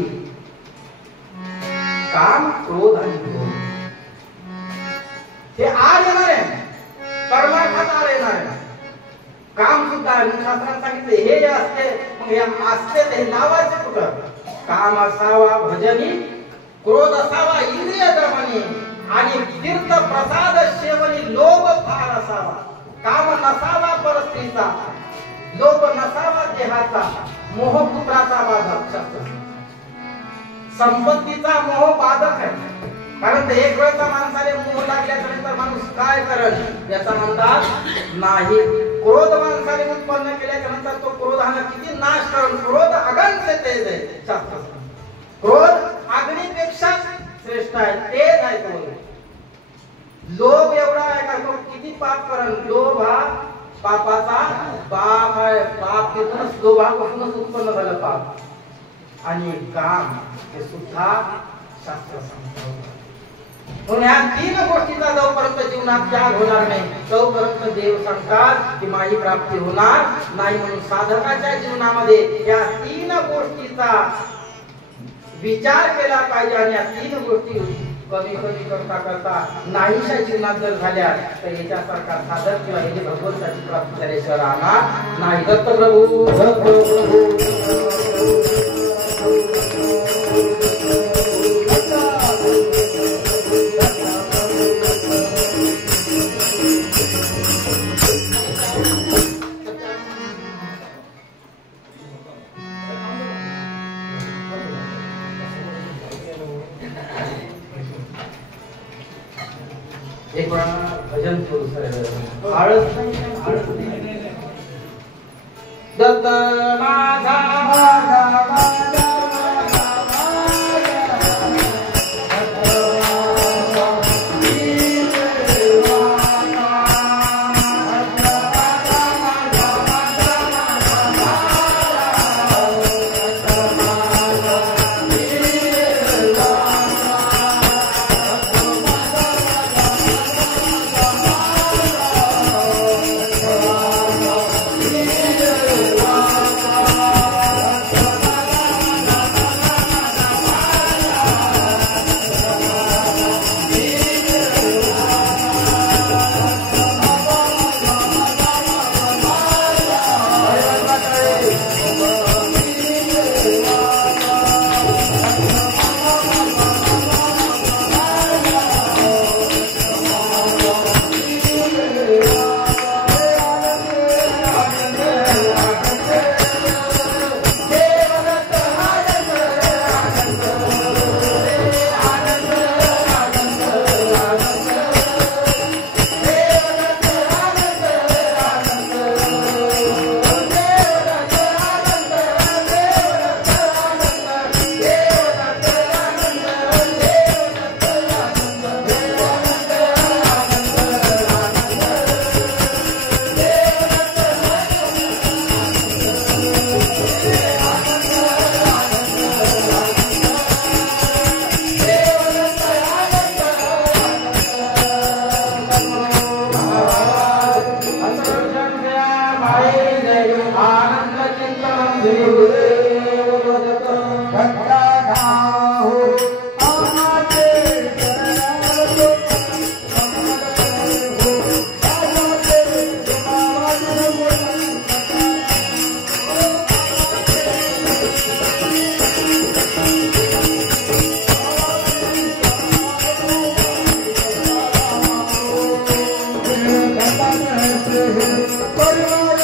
काम, क्रोध आणि लोभ हे आड येणार आहे, परमार्थात आड येणार आहे. काम सुद्धा शास्त्राने सांगितले हे असते. मग हे असते ते लावायचे कुठं. काम असावा भजनी, क्रोध असावा इंद्रिय दमनी आणि तीर्थ प्रसाद सेवनी लोभ फार असावा. काम नसावा परस्त्रीचा, लोभ नसावा देहाचा, मोह पुत्राचा बाधक. संपत्तीचा मोह बाधक आहे. कारण ते एक वेळचा माणसाने मोह लागल्याच्या नंतर माणूस काय करेल याचा अंदाज नाही. क्रोध माणसाने उत्पन्न केल्याच्या नंतर तो क्रोधाने किती नाश करेल. क्रोध अगणित तेज आहे. शास्त्र क्रोध अग्नीपेक्षा श्रेष्ठ आहे, तेज आहे क्रोध. लोभ एवढा आहे का तो किती पाप करेल. लोभ हा पापाचा बाप आहे. पाप तिथूनच लोभापासूनच उत्पन्न झालं पाप. आणि काम हे सुद्धा शास्त्र सांगतं. म्हणून ह्या तीन गोष्टीचा जोपर्यंत जीवनात त्याग होणार नाही तोपर्यंत देव सांगतात की माझी प्राप्ती होणार नाही. म्हणून साधकाच्या जीवनामध्ये या तीन गोष्टीचा विचार केला पाहिजे आणि या तीन गोष्टी कमी कमी करता करता नाहीशा जीवनात जर झाल्या तर याच्यासारखा साधक किंवा याची भगवंताची प्राप्ती झाल्याशिवाय राहणार नाही. दत्त प्रभू दत्त प्रभू एक वेळा भजन करू सर आळस नाही दत्त माझा परिवार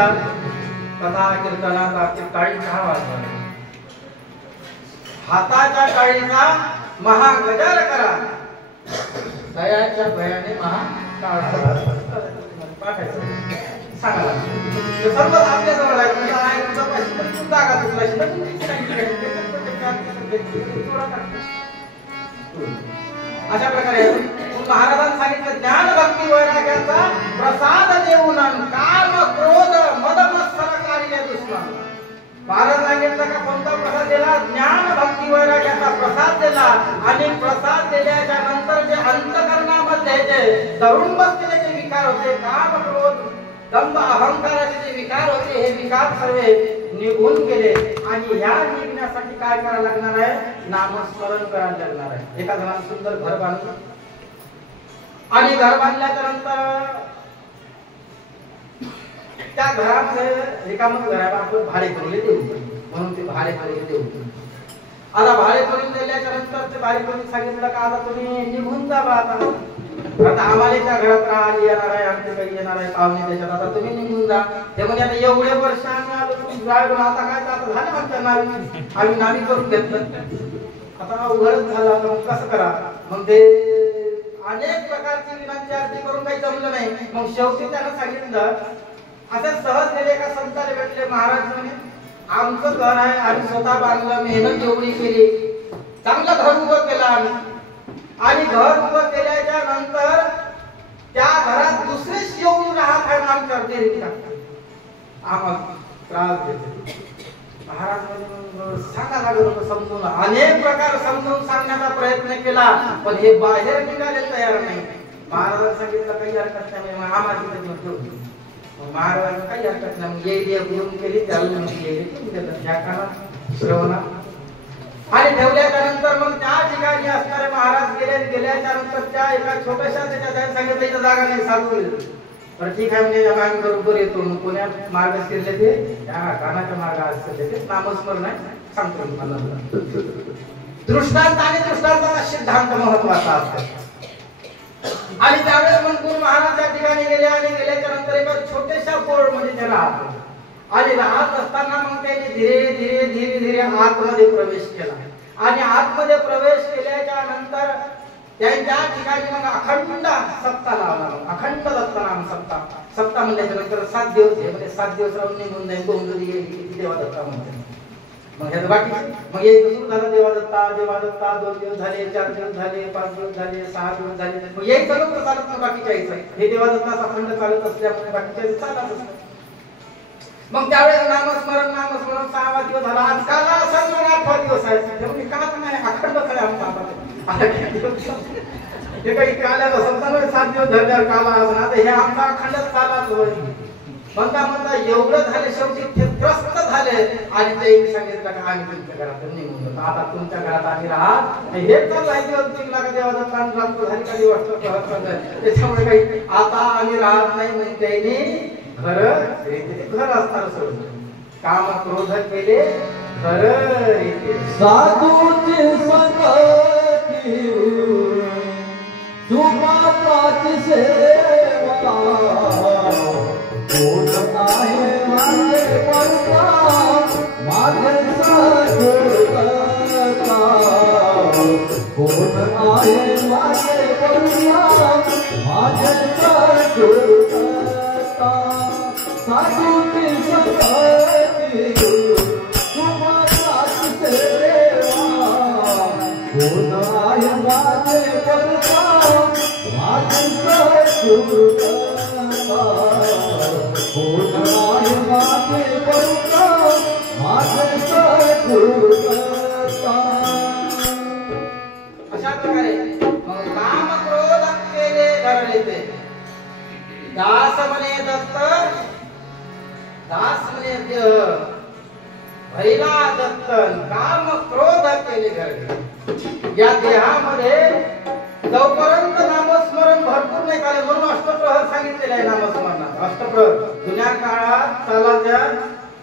गेला कथा कीर्तनाचा ते टाळी का वाजवा हाताच्या टाळीचा महागजर करा दयाच्या भयाने महाकाळ पाठायचं सांगा सर्व आपल्या जवळ आहे तुमचा आहे तुमचा पैसे पण तुमचा जागा तुमचा असेल तर तुम्ही अशा प्रकारे महाराजांनी सांगितलं ज्ञान भक्ती वैराग्याचा प्रसाद देऊन काम क्रोध मद मत्सर कार्य दुश्मन महाराज सांगितलं का कोणता प्रसाद दिला ज्ञान भक्ती वैराग्याचा प्रसाद दिला आणि प्रसाद दिल्याच्या नंतर जे अंतकरणामध्ये जे तरुण बसलेले जे विकार होते काम क्रोध दंभ अहंकाराचे जे विकार होते हे विकार सर्व निघून गेले आणि ह्या निघण्यासाठी काय करायला लागणार आहे नामस्मरण करायला लागणार आहे एका जणांनी सुंदर घर बांधलं आणि घर बांधल्याच्या नंतर त्या घरामध्ये रिकामं घर आहे आपण भाडे करून देऊ म्हणून ते भाडे करून देऊ आता भाडे करून दिल्याच्या नंतर ते भाडे करून सांगितलं का आता तुम्ही निघून जा बा आता आम्हाला त्या घरात राहायला येणार आहे आमचे काही येणार आहे पाहुणे त्याच्यात आता तुम्ही निघून जा ते म्हणजे आता एवढे वर्ष आम्ही आलो तुम्ही जायला आता काय आता झालं आमच्या नावी आम्ही नावी करून घेतलं आता उघडच झाला मग कसं करा मग ते अनेक प्रकारची विनंती अर्जी करून काही जमलं नाही मग शेवटी त्यानं सांगितलं असं सहज गेले एका संताला भेटले महाराज म्हणे आमचं घर आहे आम्ही स्वतः बांधलं मेहनत एवढी केली चांगलं घर उभं केलं आम्ही आणि घर उभं केल्याच्या नंतर त्या घरात दुसरेच येऊन राहत आहे आमच्यावर देरी आम्हाला त्रास देते महाराज म्हणजे सांगा लागलं होतं समजून अनेक प्रकार समजून सांगण्याचा प्रयत्न केला पण हे बाहेर निघाले तयार नाही महाराजांनी सांगितलं काही हरकत नाही आम्हाला महाराजांना काही हरकत नाही येईल गुण केली त्याला श्रवणा आणि ठेवल्याच्या नंतर मग त्या ठिकाणी असणारे महाराज गेल्याच्या नंतर त्या एका छोट्याशा त्याच्या सांगितलं इथं जागा नाही साधू तर ठीक आहे म्हणजे आम्ही बरोबर येतो मग पुण्यात मार्ग शिरले ते त्या कानाच्या मार्ग असते ते नामस्मरण आहे सांगतो तुम्हाला दृष्टांत आणि दृष्टांताचा सिद्धांत महत्वाचा असतो आणि त्यावेळेस मग गुरु महाराज त्या ठिकाणी गेले आणि गेल्याच्या नंतर एका छोट्याशा कोरड मध्ये ते राहत आणि राहत असताना मग त्यांनी धीरे धीरे धीरे धीरे आतमध्ये प्रवेश केला आणि आतमध्ये प्रवेश केल्याच्या नंतर त्यांच्या ठिकाणी मग अखंड सप्ताह लावला अखंड दत्तनाम सप्ताह म्हणल्याच्या नंतर 7 दिवस हे म्हणजे 7 दिवस राहून निघून जाईल गोंधळी किती देवादत्ता म्हणते मग ह्याचं बाकी मग हे सुरू झालं देवादत्ता 2 दिवस झाले 4 दिवस झाले 5 दिवस झाले 6 दिवस झाले मग हे सगळं चालत नाही बाकीच्या यायचं हे देवादत्ता अखंड चालत असल्यामुळे बाकीच्या चालत असतं मग त्यावेळेस नामस्मरण 6वा दिवस झाला आज काला सण 8वा दिवस आहे म्हणजे का नाही अखंड काय आमचा हे काही काल्याला समजा 7 दिवस झाल्यावर काला असं आता हे आमचा अखंडच चालत होय म्हणता एवढं झाले शेवटी ते त्रस्त झाले आणि ते सांगितलं का आम्ही तुमच्या घरात निघून जातो आता तुमच्या घरात आम्ही राहत हे चालू आहे दिवस 3 लाख देवाचा प्राण रात्र झाली काही वाटत त्याच्यामुळे काही आता आम्ही राहत नाही म्हणजे त्यांनी घर असणार सोडून काम क्रोध केले घर साधूची संगती सुमाताची सेवा कोण आहे माझे परता माझे साधुता कोण आहे माझे परता माझे साधुता साधुची संगती सुमाताची सेवा कोण आहे माझे परता माझे साधुता कोण आहे माझे परता माझे साधुता अशा प्रकारे काम क्रोध केले घडले ते दास म्हणे दत्त दास म्हणे भैला दत्त काम क्रोध केले घडले या देहामध्ये जोपर्यंत नामस्मरण भरपूर नाही झाले म्हणून अष्टप्रहर सांगितलेलं आहे नामस्मरणात अष्टप्रहर जुन्या काळात चालाच्या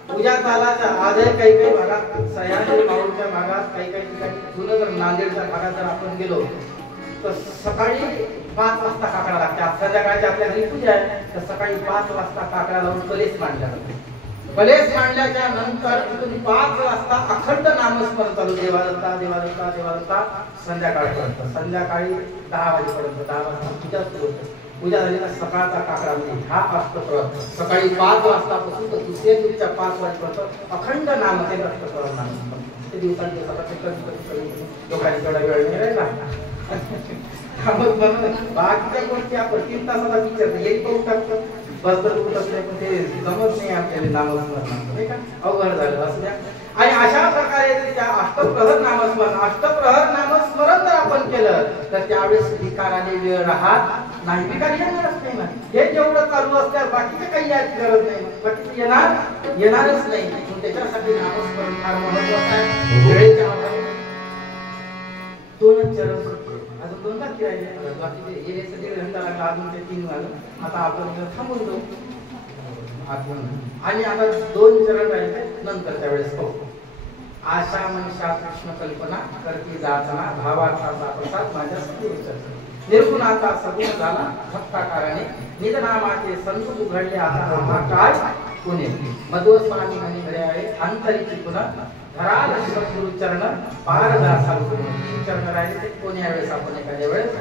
पूजा चालाच्या आजही काही भागात सह्याद्री माऊरच्या भागात काही ठिकाणी जुनं जर नांदेडच्या भागात जर आपण गेलो तर सकाळी 5 वाजता काकडा लागतात. संध्याकाळची आपल्या घरी पूजा आहे तर सकाळी 5 वाजता काकडा लावून कलेस मांडल्या जातो. कलेस मांडल्याच्या नंतर तुम्ही 5 वाजता अखंड नामस्मरण चालू, देवादत्ता देवादत्ता देवादत्ता संध्याकाळपर्यंत. संध्याकाळी 10 वाजेपर्यंत 10 वाजता पूजा सुरू होते. पूजा झाली तर सकाळचा काकडा म्हणजे हा अष्टप्रहर सकाळी 5 वाजतापासून तर दुसऱ्या दिवसच्या 5 वाजेपर्यंत अखंड नाम ते अष्टप्रहर नाम ते दिवसांचे कधी लोकांनी तेवढा वेळ नाही राहिला. बाकीच्या गोष्टी आपण 3 तासाला विचार येईल पाहू टाकतो बस तर उठत नाही पण ते जमत नाही आपल्याला नामस्मरण नाही का अवघड झालं असं द्या. आणि अशा प्रकारे त्या अष्टप्रहर नामस्मरण जर आपण केलं तर त्यावेळेस विकाराने वेळ राहत नाही. विकार येणारच नाही ना. हे जेवढं चालू असल्यास बाकीचे काही याची गरज नाही. बाकीचे येणारच नाही. त्याच्यासाठी नामस्मरण फार महत्वाचं आहे. वेळेच्या अभावी 2 चरण अजून 2 बाकी राहिले. बाकीचे गेले सगळे घंटा लागला अजून ते 3 झालं. आता आपण थांबून जाऊ आणि आता 2 चरण राहिले नंतरच्या वेळेस पाहू. आशा मनशा कृष्ण कल्पना करती जाताना भावार्थाचा प्रसाद माझ्या सद्गुरूचा निर्गुणाचा सगुण झाला भक्ताकाराने निजनामाचे संत उघडले आता हा काय पुणे मध्वस्वामी आणि घडे आहे अंतरीची पुन्हा धराल सद्गुरु चरण पार दासा चरण राहिले ते कोणी यावेळेस आपण एखाद्या वेळेस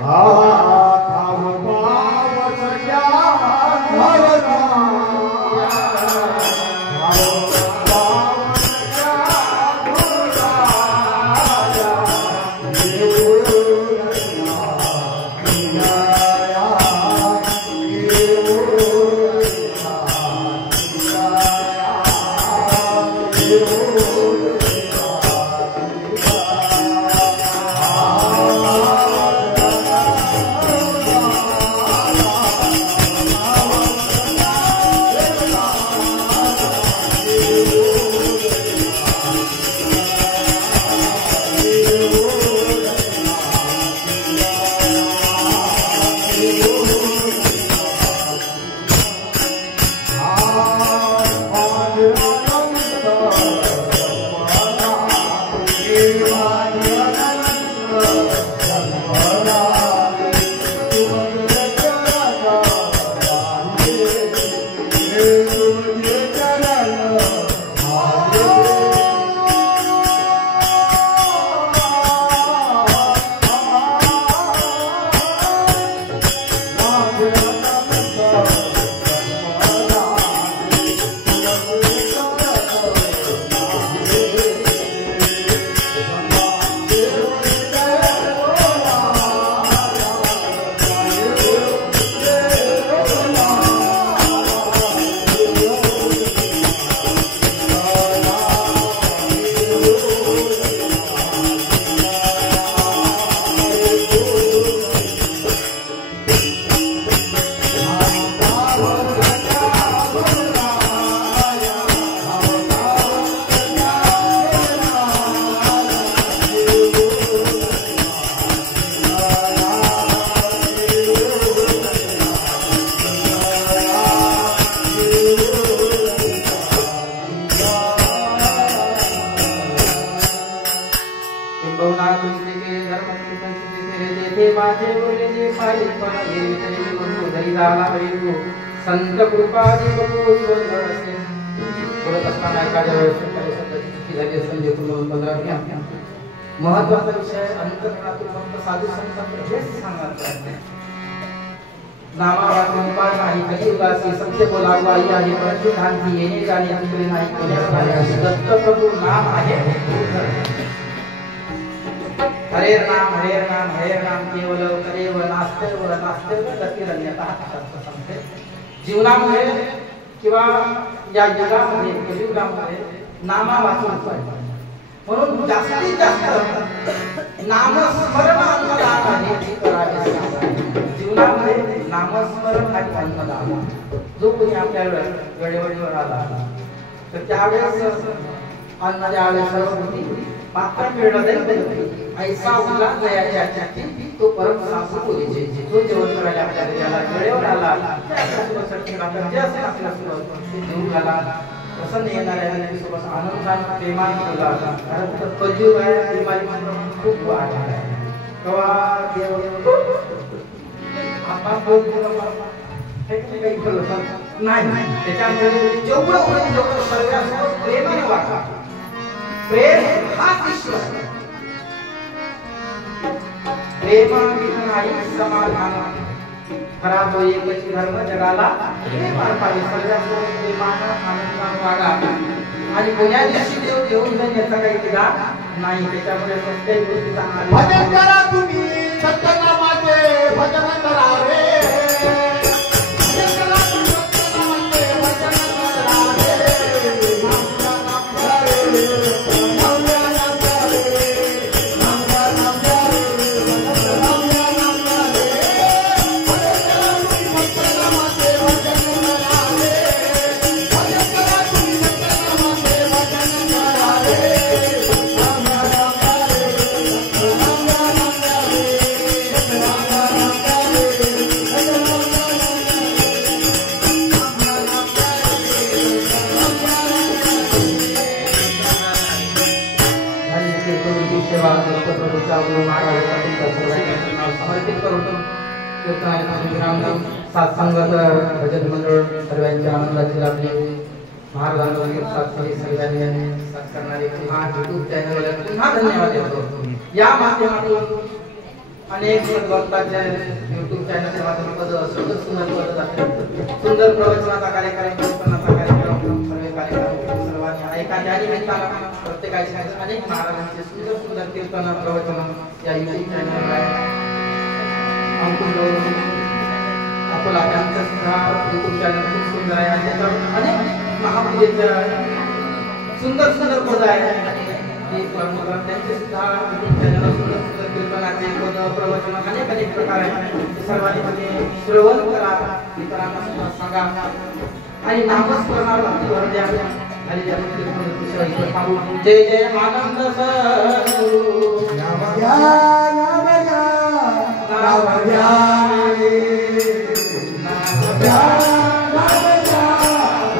संत कृपादी बोलत असताना एखाद्या वेळेस चुकी झाली असेल जे तुम्ही 15 घ्या. महत्वाचा विषय अंतःकरणातून फक्त साधू संत हेच सांगत नामावाचून उपाय नाही कलियुगासी सत्य बोलावा आई आहे परंतु ध्यानची येणे जाणे तुकडे नाही कोण्यास दत्त प्रभू नाम आहे. हरे नाम केवल करेव नास्तेव गतिरन्यतः शास्त्र सांगते. जीवनामध्ये किंवा या युगामध्ये कलियुगामध्ये नामा वाचून उपाय म्हणून जास्तीत जास्त नामस्मरण अन्नदान आहे करावे. जीवनामध्ये नामस्मरण आणि अन्नदान जो कोणी आपल्या वेळेवर आला तर त्यावेळेस अन्न द्यावे सर्व गोष्टी पात्र मिळणं ऐसा उल्ला जयाच्या तो परम सासू बोलीचे जो जेवण करायला आपल्या घराला वेळेवर आला जे असेल आपल्या देऊन आला प्रसन्न येणाऱ्या सोबत आनंदाने प्रेमाने बोला. कारण कलियुग आहे बिमारी खूप वाढ आहे तेव्हा देव आपण बोलतो काही खरं नाही त्याच्यामध्ये जेवढं सर्व प्रेमाने वागा प्रेम हाच ईश्वर प्रेमाविना नाही समाधान खरा तो एकच धर्म जगाला प्रेमाने पाहिजे सर्वांसोबत प्रेमानं आनंदाने वागा आणि कोण्या दिवशी देव देऊन जाईल याचा काही तिघा नाही त्याच्यामुळे कोणत्याही गोष्टीचा भजन करा तुम्ही सत्यनामाचे भजन करा रे भजन करा तुम्ही सत्यनामाचे भजन करा रे नाम घ्या रे नाम घ्या रे नाम घ्या रे नाम घ्या रे नाम घ्या रे भजन करा तुम्ही सत्यनामाचे भजन करा रे भजन करा तुम्ही सत्यनामाचे भजन करा रे सत्संगत भजन मंडळ सर्वांच्या आनंदाची लाभली महाराजांवरील साथी सर्वांनी साथ करणारे पुन्हा युट्यूब चॅनलला पुन्हा धन्यवाद देतो या माध्यमातून अनेक सद्भक्तांच्या युट्यूब चॅनलच्या माध्यमातून सुंदर प्रवचनाचा कार्यक्रम कीर्तनाचा कार्यक्रम सर्व कार्यक्रम सर्वांनी ऐकायचे आणि निमित्तानं प्रत्येकाचे अनेक महाराजांचे सुंदर सुंदर कीर्तन प्रवचन या युट्यूब चॅनलला अकोला यांचा सुद्धा युट्यूब चॅनल खूप सुंदर आहे आणि त्याच्यावर अनेक महापुरुषांच्या सुंदर सुंदर पद आहेत त्यांचे सुद्धा युट्यूब चॅनल सुंदर सुंदर कीर्तनाचे पद प्रवचन अनेक अनेक प्रकार आहेत सर्वांनी मध्ये श्रवण करा इतरांना सुद्धा सांगा आणि नामस्मरणावर भक्ती भर द्या आणि जय जय आनंद सद्गुरु नाम घ्या नाम घ्या नाम घ्या नाम घ्या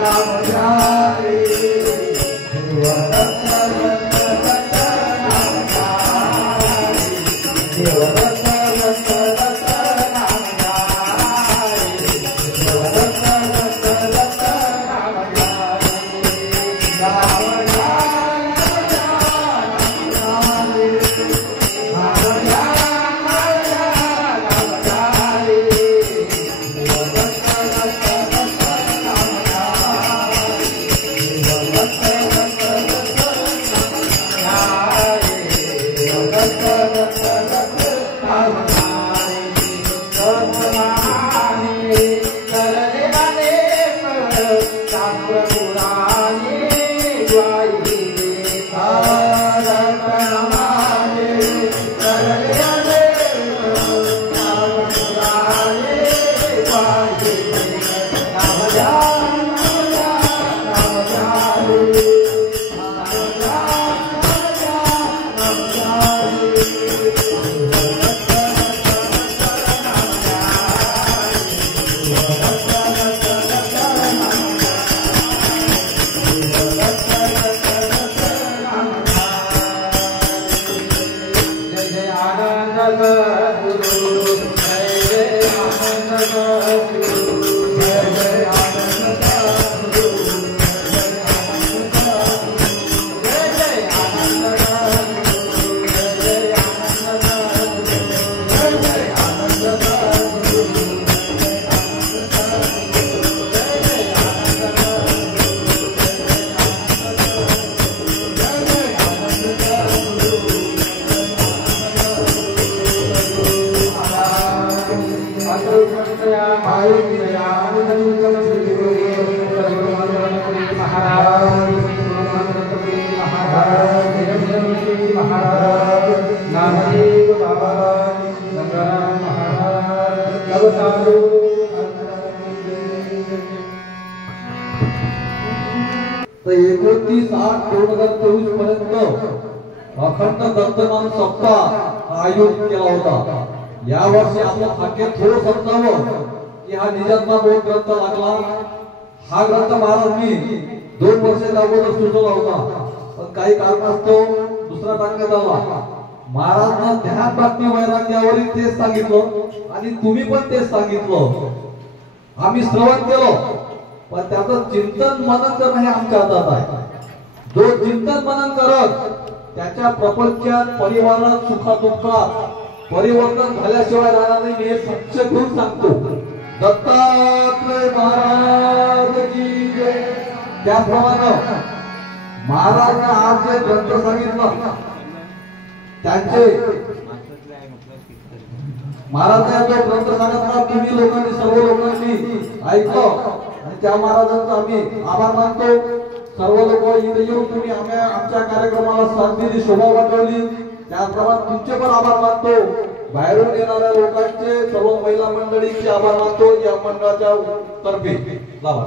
नाम घ्या अखंड दत्तनाम सप्ताह आयोजित केला होता। या वर्षी आपल्या थोडं समजावं की हा निजात्मा बोध ग्रंथ लागला। हा ग्रंथ महाराजांनी 2 वर्षाच्या अगोदर सुचवला होता, पण काही कारणास्तव दुसरा टाकण्यात आला महाराजांना ध्यान भक्ती वैराग्यावरील तेच सांगितलं आणि तुम्ही पण तेच सांगितलं. आम्ही श्रवण केलो पण त्याचं चिंतन मनन करणं हे आमच्या हातात आहे. जो चिंतन मनन करत त्याच्या प्रपंचात परिवारात सुखादुःखात परिवर्तन झाल्याशिवाय राहणार नाही. मी हे सच्च घेऊन सांगतो. दत्तात्रय महाराज की जय. त्याप्रमाणे महाराजांना आज जे ग्रंथ सांगितलं त्यांचे महाराजांना जो ग्रंथ सांगितला तुम्ही लोकांनी सर्व लोकांनी ऐकलं आणि त्या महाराजांचा आम्ही आभार मानतो. सर्व लोक इथे येऊन तुम्ही आमच्या कार्यक्रमाला साथ दिली, शोभा वाढवली, त्याप्रमाणे तुमचे पण आभार मानतो. बाहेरून येणाऱ्या लोकांचे सर्व महिला मंडळींचे आभार मानतो या मंडळाच्या तर्फे. लावा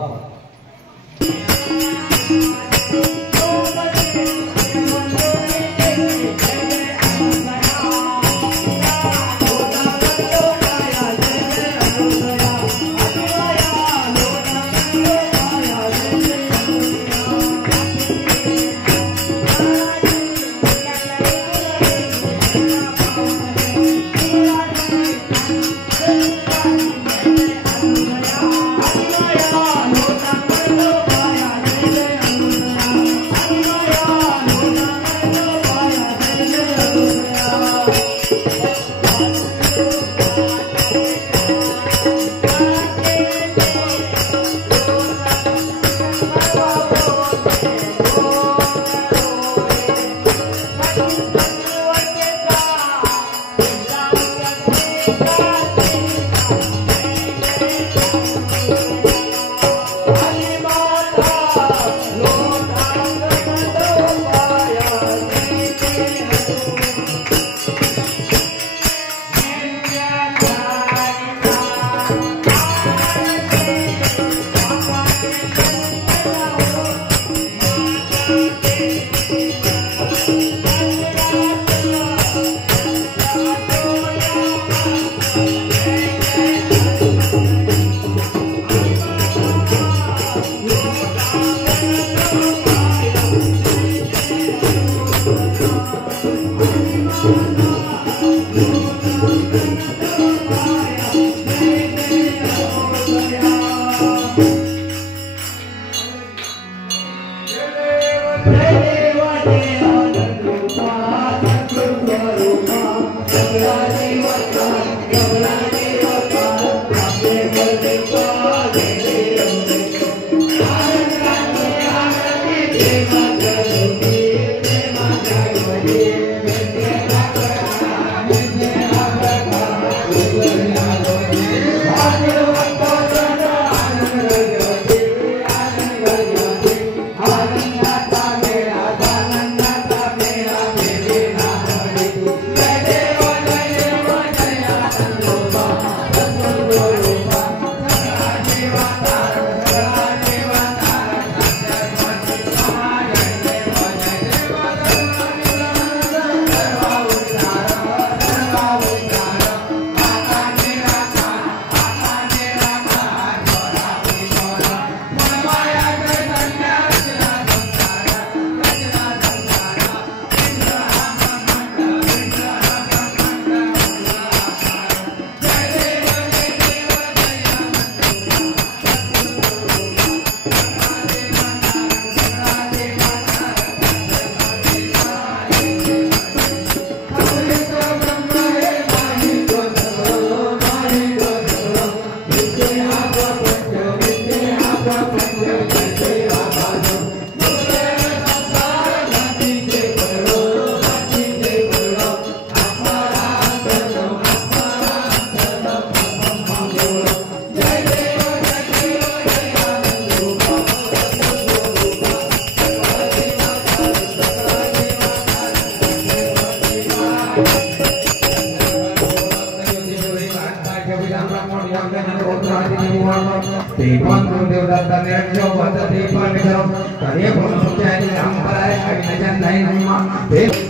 Thank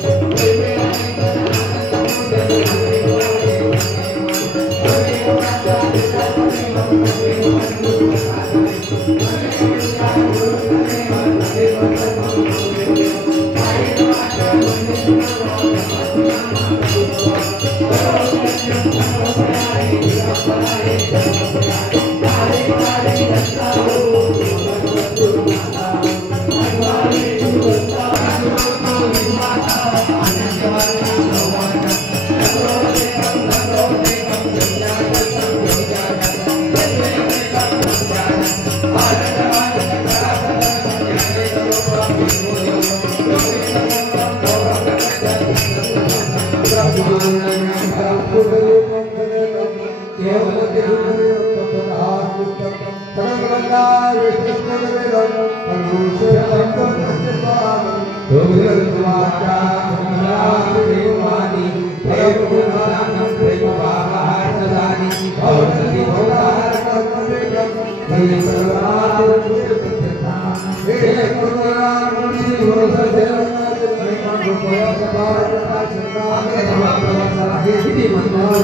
you. गौरवाचा प्रेमवाणी प्रेमवाणी प्रेमवाणी औषधी होणार हे सर्वात हे कुरान मुर्शिद होते हे किती मनोहर